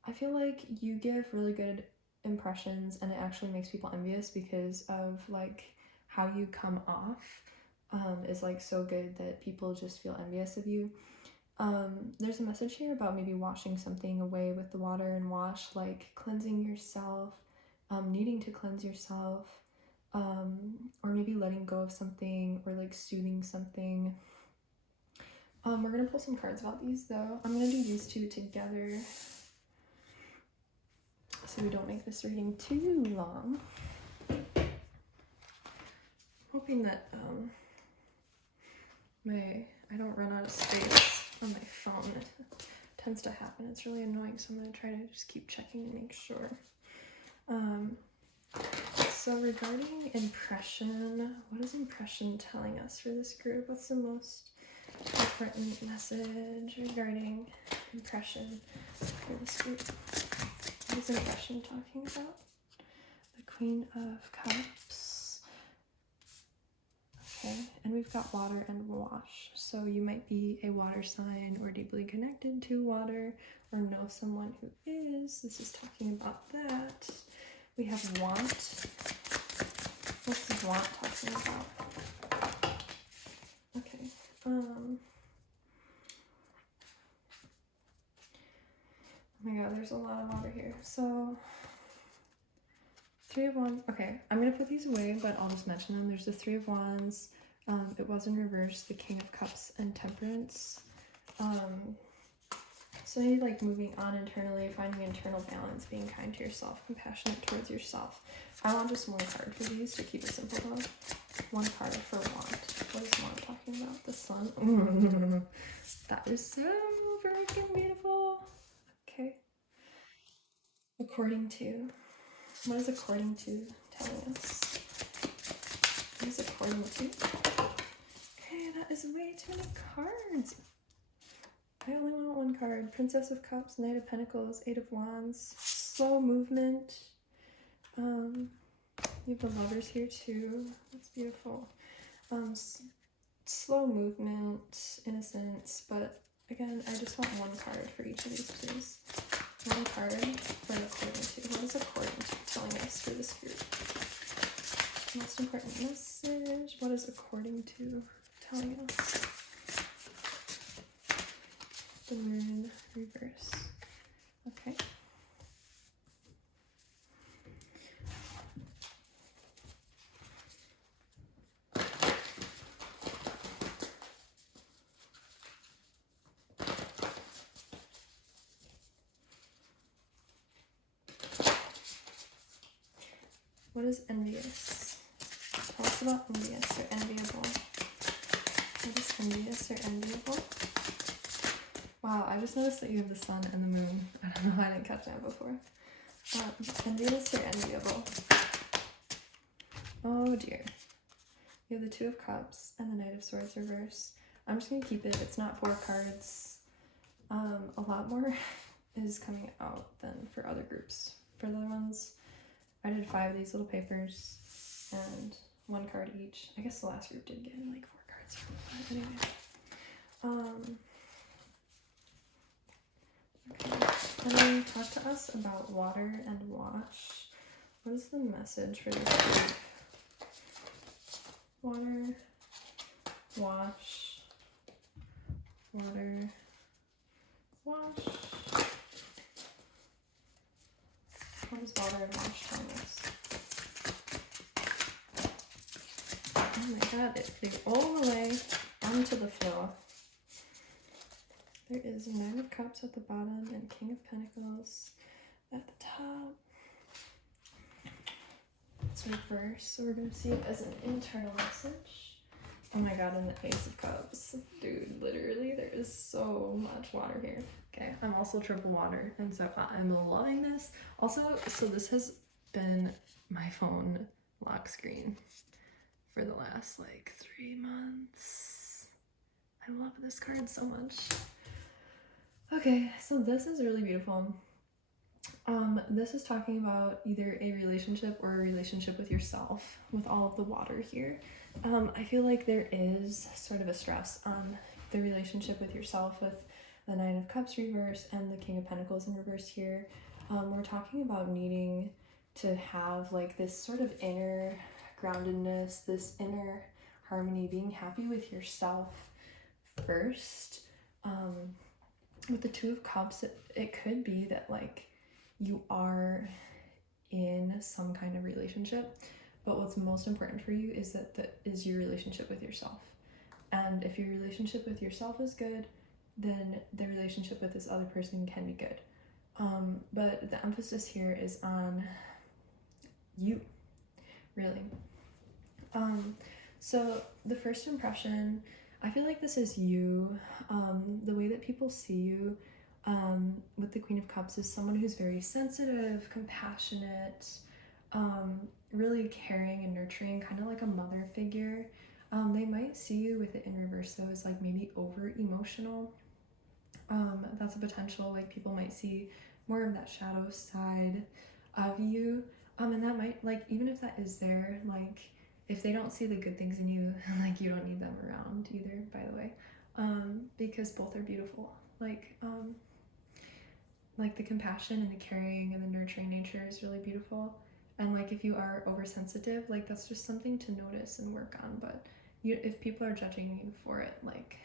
I feel like you give really good impressions and it actually makes people envious because of like how you come off is like so good that people just feel envious of you. There's a message here about maybe washing something away with the water and wash, like cleansing yourself, needing to cleanse yourself, or maybe letting go of something or like soothing something. We're gonna pull some cards about these though. I'm gonna do these 2 together so we don't make this reading too long. Hoping that I don't run out of space on my phone. It tends to happen. It's really annoying, so I'm going to try to just keep checking to make sure. So regarding impression, what is impression telling us for this group? What's the most important message regarding impression for this group? What is impression talking about? The Queen of Cups. Okay, and we've got water and wash. So you might be a water sign or deeply connected to water or know someone who is. This is talking about that. We have want. What's want talking about? Okay. Oh my god, there's a lot of water here. So 3 of Wands. Okay, I'm going to put these away, but I'll just mention them. There's the 3 of Wands. It was in reverse, the King of Cups and Temperance. So maybe like moving on internally, finding internal balance, being kind to yourself, compassionate towards yourself. I want just 1 card for these to keep it simple though. 1 card for want. What is want talking about? The sun. That is so freaking beautiful. Okay. According to. What is according to telling us? What is according to? Okay, that is way too many cards. I only want 1 card. Princess of Cups, Knight of Pentacles, 8 of Wands, slow movement. You have the Lovers here too. That's beautiful. Slow movement, innocence, but again, I just want 1 card for each of these, please. 1 card for according to. What is according to telling us for this group? Most important message. What is according to telling us? The Moon reverse. Okay. What is envious? Tell us about envious or enviable. What is envious or enviable? Wow, I just noticed that you have the sun and the moon. I don't know why I didn't catch that before. Envious or enviable? Oh dear. You have the 2 of Cups and the Knight of Swords reverse. I'm just going to keep it. It's not 4 cards. A lot more is coming out than for other groups. For the other ones, I did 5 of these little papers and 1 card each. I guess the last group did get like 4 cards cards. Anyway. Okay. And then talk to us about water and wash. What is the message for this group? Water, wash, water, wash. What does water and wash tell us? Oh my god, it flew all the way onto the floor. There is Nine of Cups at the bottom and King of Pentacles at the top. It's reversed, so we're going to see it as an internal message. Oh my god, and the Ace of Cups. Dude, literally, there is so much water here. Okay, I'm also triple water, and so I'm loving this. Also, so this has been my phone lock screen for the last, like, 3 months. I love this card so much. Okay, so this is really beautiful. This is talking about either a relationship or a relationship with yourself with all of the water here. I feel like there is sort of a stress on the relationship with yourself with the Nine of Cups reverse and the King of Pentacles in reverse here. We're talking about needing to have like this sort of inner groundedness, this inner harmony, being happy with yourself first. With the Two of Cups, it could be that like you are in some kind of relationship, but what's most important for you is that is your relationship with yourself. And if your relationship with yourself is good, then the relationship with this other person can be good. But the emphasis here is on you, really. So the first impression, I feel like this is you. The way that people see you with the Queen of Cups is someone who's very sensitive, compassionate, really caring and nurturing, kind of like a mother figure. They might see you with it in reverse though as like maybe over emotional. That's a potential, like people might see more of that shadow side of you. And that might, like, even if that is there, like if they don't see the good things in you, like you don't need them around either, by the way, because both are beautiful. Like the compassion and the caring and the nurturing nature is really beautiful. And like if you are oversensitive, like that's just something to notice and work on. But if people are judging you for it, like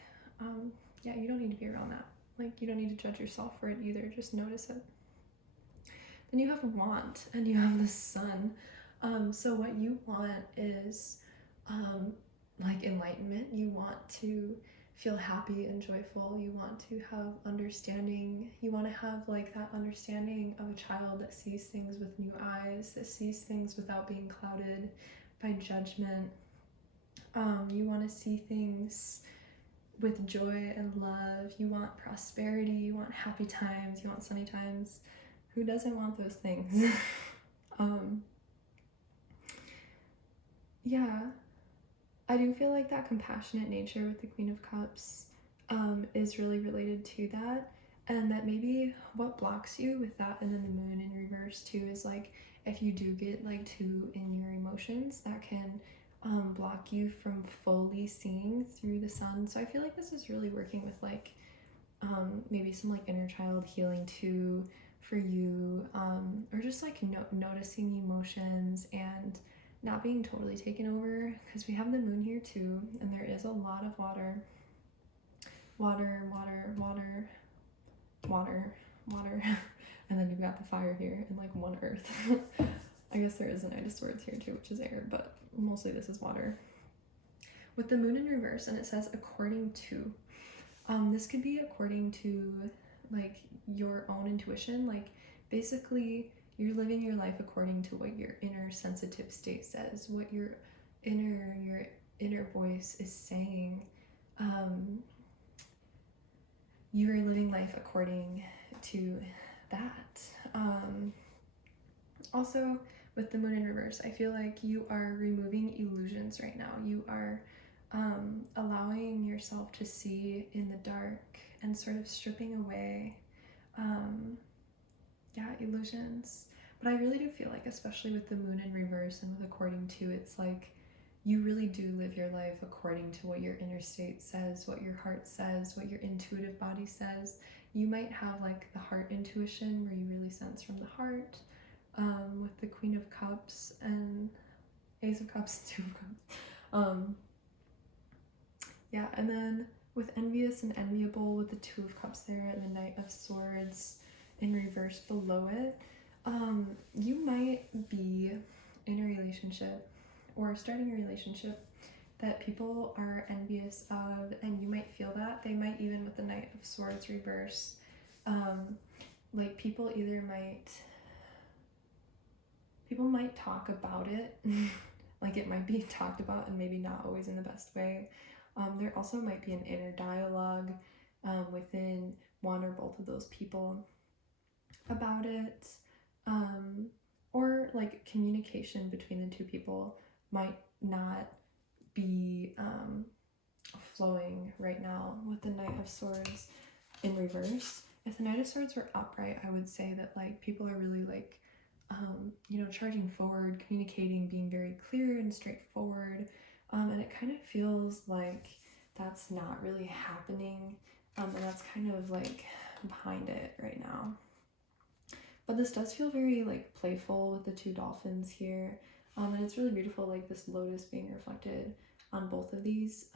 yeah, you don't need to be around that. Like you don't need to judge yourself for it either, just notice it. Then you have want and you have the Sun. So what you want is like enlightenment. You want to feel happy and joyful. You want to have understanding. You want to have like that understanding of a child that sees things with new eyes, that sees things without being clouded by judgment. You want to see things with joy and love. You want prosperity. You want happy times. You want sunny times. Who doesn't want those things? Yeah, I do feel like that compassionate nature with the Queen of Cups is really related to that, and that maybe what blocks you with that and then the Moon in reverse too is like if you do get like too in your emotions, that can block you from fully seeing through the Sun. So I feel like this is really working with like maybe some like inner child healing too for you, or just like noticing emotions and not being totally taken over, because we have the Moon here too, and there is a lot of water, and then you've got the fire here and like one earth. I guess there is a Knight of Swords here too, which is air, but mostly this is water. With the Moon in reverse, and it says according to. This could be according to like your own intuition, like basically you're living your life according to what your inner sensitive state says, what your inner voice is saying. You are living life according to that. Also, with the Moon in reverse, I feel like you are removing illusions right now. You are allowing yourself to see in the dark and sort of stripping away illusions. But I really do feel like, especially with the Moon in reverse and with according to, it's like you really do live your life according to what your inner state says, what your heart says, what your intuitive body says. You might have like the heart intuition where you really sense from the heart, with the Queen of Cups and Ace of Cups, Two of Cups. Yeah, and then with envious and enviable with the Two of Cups there and the Knight of Swords in reverse below it, you might be in a relationship or starting a relationship that people are envious of, and you might feel that. They might, even with the Knight of Swords reverse, like people might talk about it. Like it might be talked about and maybe not always in the best way. There also might be an inner dialogue within one or both of those people about it, or like communication between the two people might not be flowing right now with the Knight of Swords in reverse. If the Knight of Swords were upright, I would say that like people are really like charging forward, communicating, being very clear and straightforward, and it kind of feels like that's not really happening, and that's kind of like behind it right now. But this does feel very like playful with the two dolphins here, and it's really beautiful, like this lotus being reflected on both of these.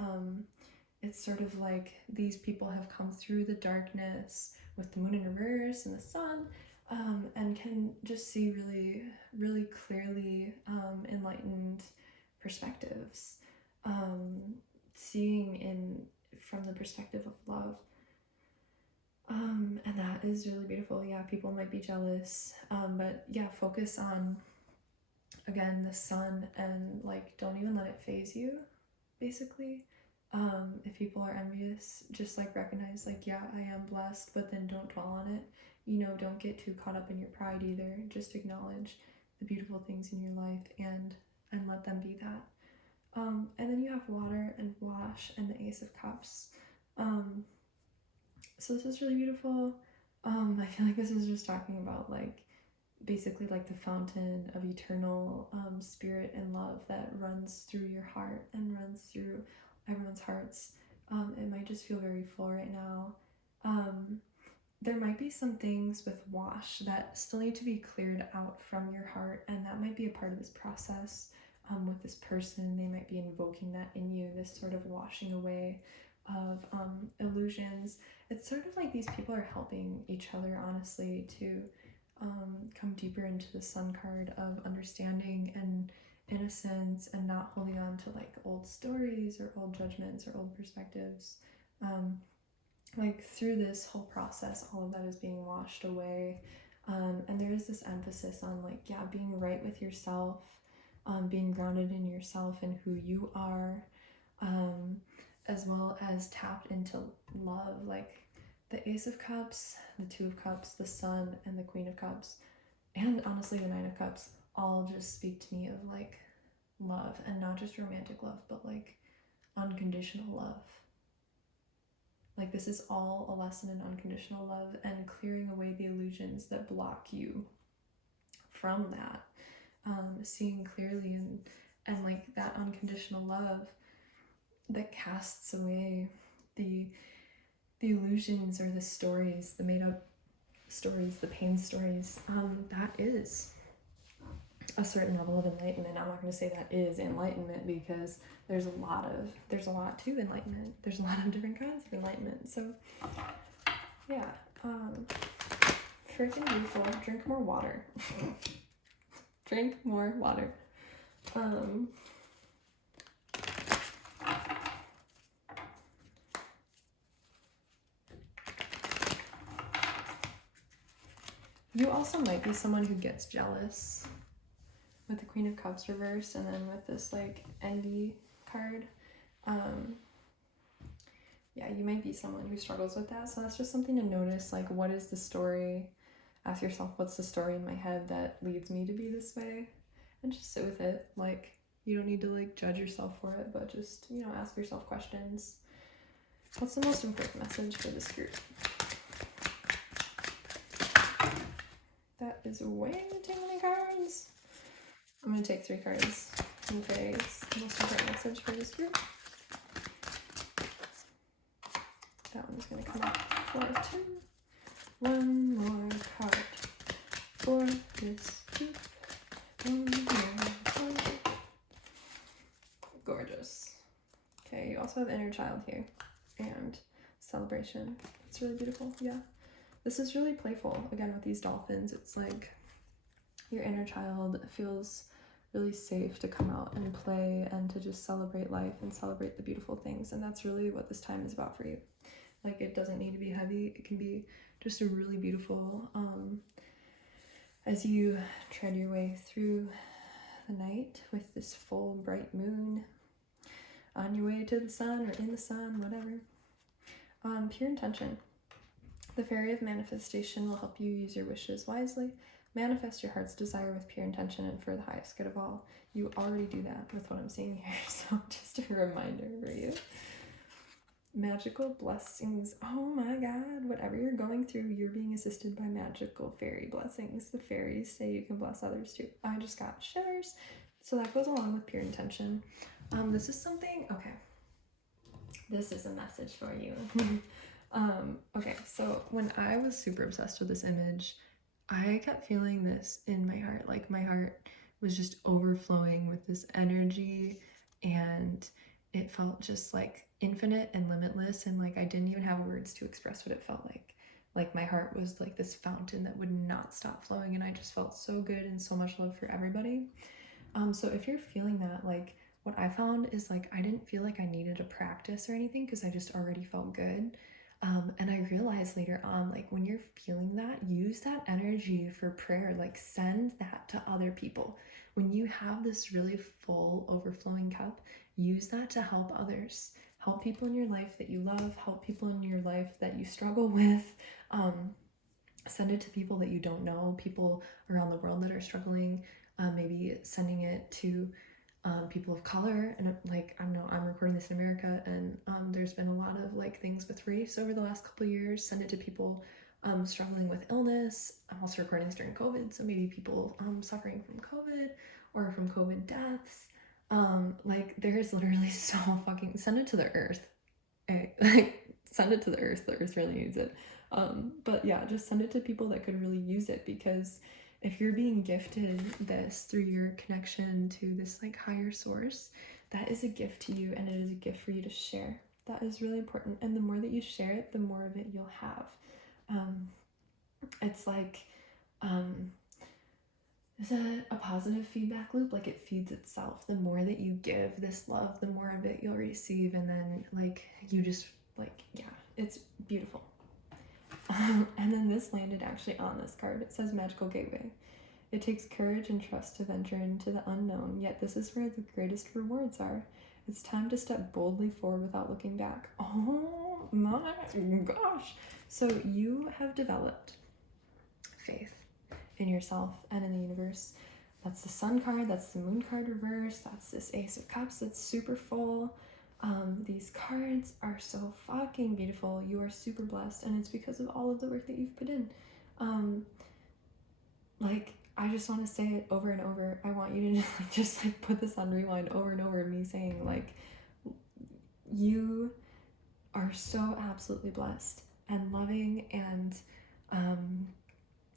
It's sort of like these people have come through the darkness with the moon in reverse and the sun, and can just see really, really clearly enlightened perspectives, seeing from the perspective of love. And that is really beautiful. Yeah, people might be jealous, but yeah, focus on, again, the sun, and like don't even let it phase you, basically. If people are envious, just like recognize like, yeah, I am blessed, but then don't dwell on it. Don't get too caught up in your pride either. Just acknowledge the beautiful things in your life and let them be that. And then you have water and wash and the Ace of Cups. So this is really beautiful. I feel like this is just talking about like basically like the fountain of eternal spirit and love that runs through your heart and runs through everyone's hearts. It might just feel very full right now. There might be some things with wash that still need to be cleared out from your heart, and that might be a part of this process. With this person, they might be invoking that in you, this sort of washing away of illusions. It's sort of like these people are helping each other, honestly, to come deeper into the sun card of understanding and innocence, and not holding on to like old stories or old judgments or old perspectives. Like through this whole process, all of that is being washed away, and there is this emphasis on like, yeah, being right with yourself, being grounded in yourself and who you are, as well as tapped into love. Like the Ace of Cups, the Two of Cups, the Sun, and the Queen of Cups, and honestly the Nine of Cups all just speak to me of like love, and not just romantic love, but like unconditional love. Like this is all a lesson in unconditional love and clearing away the illusions that block you from that, seeing clearly and like that unconditional love that casts away the illusions or the stories, the made up stories, the pain stories. That is a certain level of enlightenment. I'm not going to say that is enlightenment, because there's a lot to enlightenment. There's a lot of different kinds of enlightenment. So yeah, freaking beautiful. Drink more water. Drink more water. You also might be someone who gets jealous with the Queen of Cups reverse, and then with this like envy card. Yeah, you might be someone who struggles with that. So that's just something to notice, like, what is the story? Ask yourself, what's the story in my head that leads me to be this way? And just sit with it. Like, you don't need to like judge yourself for it, but just, ask yourself questions. What's the most important message for this group? That is way too many cards. I'm going to take 3 cards. and fairies, most important message for this group. That one's going to come up for 2. One more card for this group. One more card. Gorgeous. Okay, you also have inner child here and celebration. It's really beautiful. Yeah. This is really playful. Again, with these dolphins, it's like your inner child feels really safe to come out and play and to just celebrate life and celebrate the beautiful things. And that's really what this time is about for you. Like, it doesn't need to be heavy. It can be just a really beautiful, as you tread your way through the night with this full bright moon on your way to the sun or in the sun, whatever. Pure intention. The fairy of manifestation will help you use your wishes wisely. Manifest your heart's desire with pure intention and for the highest good of all. You already do that with what I'm seeing here, so just a reminder for you. Magical blessings. Oh my god, whatever you're going through, you're being assisted by magical fairy blessings. The fairies say you can bless others too. I just got shivers. So that goes along with pure intention. This is something, okay. This is a message for you. Okay, so when I was super obsessed with this image, I kept feeling this in my heart. Like, my heart was just overflowing with this energy, and it felt just like infinite and limitless, and like I didn't even have words to express what it felt like. Like, my heart was like this fountain that would not stop flowing, and I just felt so good and so much love for everybody. So if you're feeling that, like, what I found is, like, I didn't feel like I needed a practice or anything because I just already felt good. And I realized later on, like, when you're feeling that, use that energy for prayer. Like, send that to other people. When you have this really full, overflowing cup, use that to help others. Help people in your life that you love. Help people in your life that you struggle with. Send it to people that you don't know, people around the world that are struggling. Maybe sending it to people of color. And like, I don't know, I'm recording this in America, and there's been a lot of like things with race over the last couple of years. Send it to people struggling with illness. I'm also recording this during COVID, so maybe people suffering from COVID or from COVID deaths. Like, there's literally so fucking, send it to the earth. Okay? Like, send it to the earth. The earth really needs it. But yeah, just send it to people that could really use it, because if you're being gifted this through your connection to this like higher source, that is a gift to you, and it is a gift for you to share. That is really important, and the more that you share it, the more of it you'll have. It's like it's a positive feedback loop. Like, it feeds itself. The more that you give this love, the more of it you'll receive, and then like you just like, yeah, it's beautiful. And then this landed actually on this card. It says Magical Gateway. It takes courage and trust to venture into the unknown, yet this is where the greatest rewards are. It's time to step boldly forward without looking back. Oh my gosh. So you have developed faith in yourself and in the universe. That's the Sun card, that's the Moon card reverse, that's this Ace of Cups that's super full. These cards are so fucking beautiful. You are super blessed, and it's because of all of the work that you've put in. Like, I just want to say it over and over. I want you to just like put this on rewind over and over, me saying like, you are so absolutely blessed and loving, and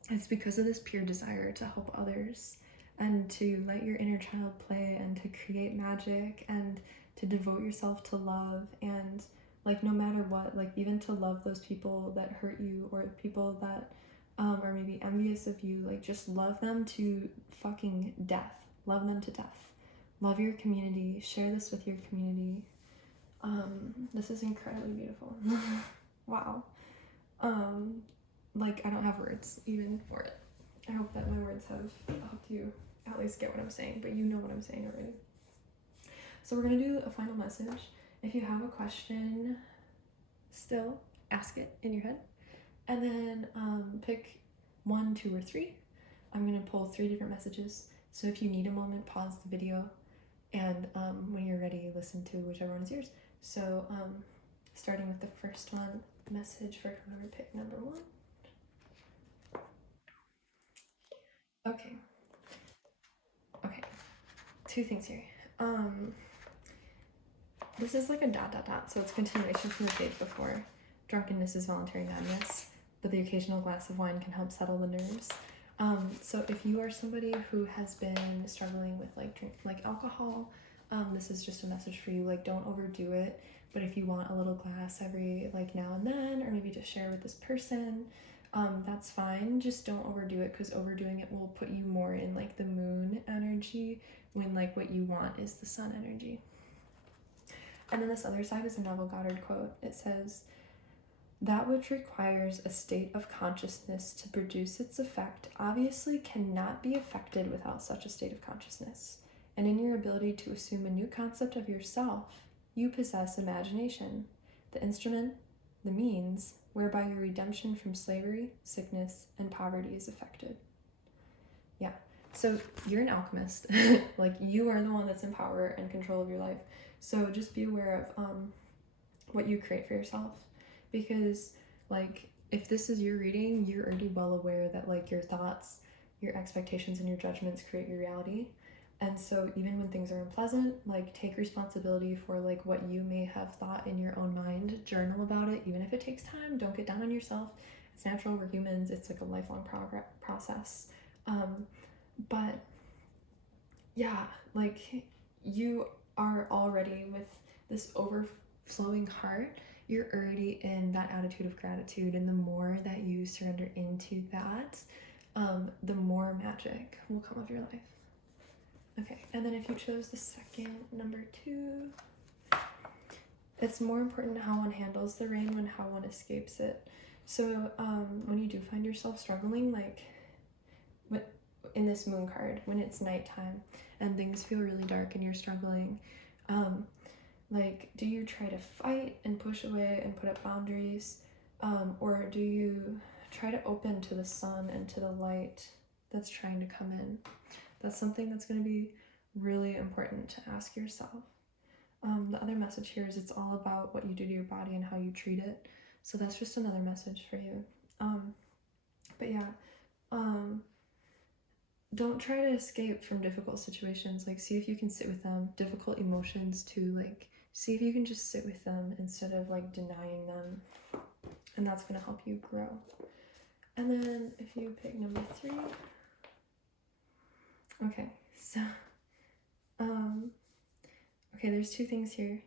it's because of this pure desire to help others and to let your inner child play and to create magic and to devote yourself to love, and like, no matter what, like, even to love those people that hurt you or people that are maybe envious of you. Like, just love them to fucking death. Love them to death. Love your community. Share this with your community. This is incredibly beautiful. Wow. Like, I don't have words even for it. I hope that my words have helped you at least get what I'm saying, but you know what I'm saying already. So we're gonna do a final message. If you have a question, still ask it in your head, and then pick 1, 2, or 3. I'm gonna pull 3 different messages. So if you need a moment, pause the video, and when you're ready, listen to whichever one is yours. So starting with the first one, message for whoever picked number 1. Okay. 2 things here. This is like a ... so it's continuation from the page before. Drunkenness is voluntary madness, but the occasional glass of wine can help settle the nerves. So if you are somebody who has been struggling with like alcohol, this is just a message for you. Like, don't overdo it. But if you want a little glass every like now and then, or maybe to share with this person, that's fine. Just don't overdo it, because overdoing it will put you more in like the moon energy when like what you want is the sun energy. And then this other side is a Neville Goddard quote. It says, "That which requires a state of consciousness to produce its effect obviously cannot be effected without such a state of consciousness. And in your ability to assume a new concept of yourself, you possess imagination, the instrument, the means, whereby your redemption from slavery, sickness, and poverty is effected." Yeah, so you're an alchemist. Like, you are the one that's in power and control of your life. So just be aware of what you create for yourself. Because, like, if this is your reading, you're already well aware that, like, your thoughts, your expectations, and your judgments create your reality. And so even when things are unpleasant, like, take responsibility for, like, what you may have thought in your own mind. Journal about it, even if it takes time. Don't get down on yourself. It's natural. We're humans. It's, like, a lifelong process. But, yeah, like, you are already, with this overflowing heart, you're already in that attitude of gratitude, and the more that you surrender into that, the more magic will come of your life. Okay, and then if you chose the second, number 2, it's more important how one handles the rain than how one escapes it. So when you do find yourself struggling, like in this moon card, when it's nighttime and things feel really dark and you're struggling, like, do you try to fight and push away and put up boundaries, or do you try to open to the sun and to the light that's trying to come in? That's something that's going to be really important to ask yourself. The other message here is it's all about what you do to your body and how you treat it. So that's just another message for you. But yeah, don't try to escape from difficult situations. Like, see if you can sit with them. Difficult emotions too. Like, see if you can just sit with them instead of like denying them. And that's going to help you grow. And then if you pick number 3. Okay, so, okay, there's 2 things here.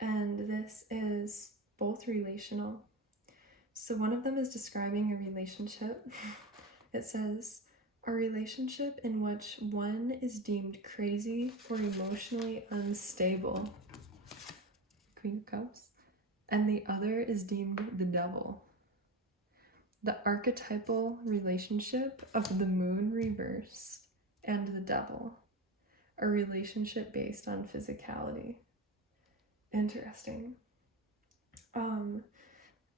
And this is both relational. So one of them is describing a relationship. It says, "A relationship in which one is deemed crazy or emotionally unstable," Queen of Cups, "and the other is deemed the devil. The archetypal relationship of the moon reversed and the devil. A relationship based on physicality." Interesting.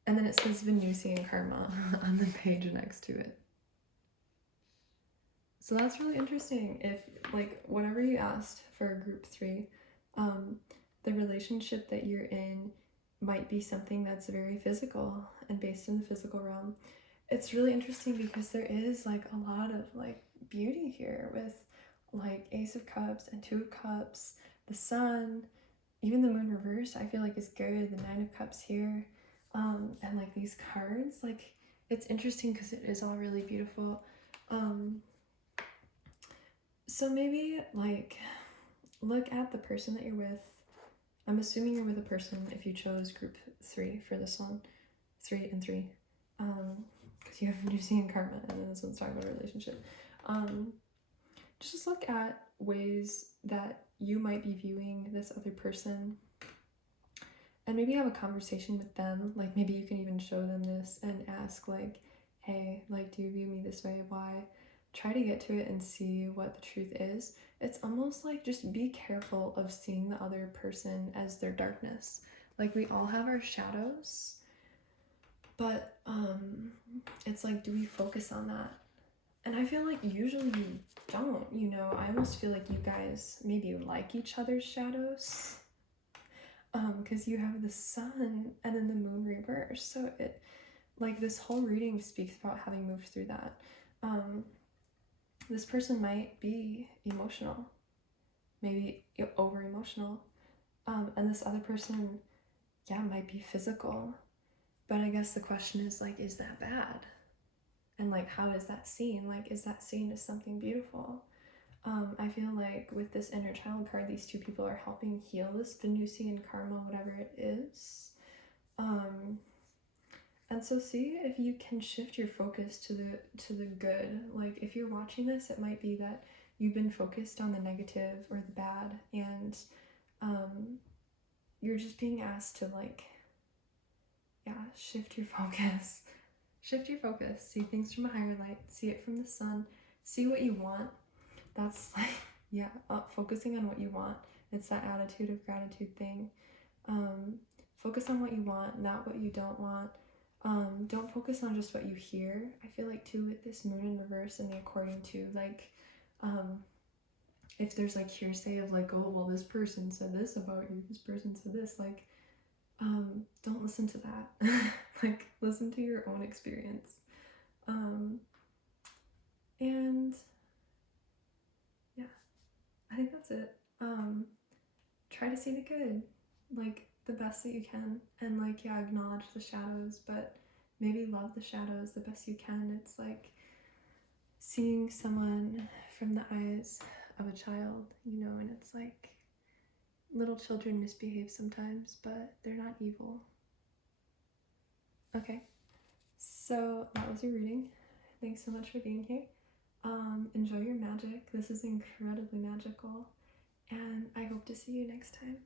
And then it says Venusian karma on the page next to it. So that's really interesting. If, like, whatever you asked for group 3, the relationship that you're in might be something that's very physical and based in the physical realm. It's really interesting because there is, like, a lot of, like, beauty here with, like, Ace of Cups and 2 of Cups, the Sun, even the Moon reverse, I feel like is good, the 9 of Cups here, and, like, these cards, like, it's interesting because it is all really beautiful. So maybe, like, look at the person that you're with. I'm assuming you're with a person if you chose group 3 for this one. 3 and 3. Because you have Venusian karma, and then this one's talking about a relationship. Just look at ways that you might be viewing this other person, and maybe have a conversation with them. Like, maybe you can even show them this and ask, like, hey, like, do you view me this way? Why? Try to get to it and see what the truth is. It's almost like, just be careful of seeing the other person as their darkness. Like, we all have our shadows, but it's like, do we focus on that? And I feel like usually you don't, you know. I almost feel like you guys maybe like each other's shadows, because you have the Sun and then the Moon reverse. So it, like, this whole reading speaks about having moved through that. This person might be emotional. maybe over emotional. And this other person, yeah, might be physical. But I guess the question is, like, is that bad? And, like, how is that seen? Like, is that seen as something beautiful? I feel like with this inner child card, these two people are helping heal this Venusian karma, whatever it is. And so see if you can shift your focus to the good. Like, if you're watching this, it might be that you've been focused on the negative or the bad, and you're just being asked to, like, shift your focus. Shift your focus. See things from a higher light. See it from the sun. See what you want. That's like, focusing on what you want. It's that attitude of gratitude thing. Focus on what you want, not what you don't want. Don't focus on just what you hear. I feel like too with this moon in reverse and the according to, like, if there's like hearsay of like, oh, well, this person said this about you, this person said this, like, don't listen to that. Like, listen to your own experience. And yeah, I think that's it. Try to see the good, like, the best that you can, and like, acknowledge the shadows, but maybe love the shadows the best you can. It's like seeing someone from the eyes of a child, and it's like, little children misbehave sometimes, but they're not evil. Okay, so that was your reading. Thanks so much for being here. Enjoy your magic. This is incredibly magical, and I hope to see you next time.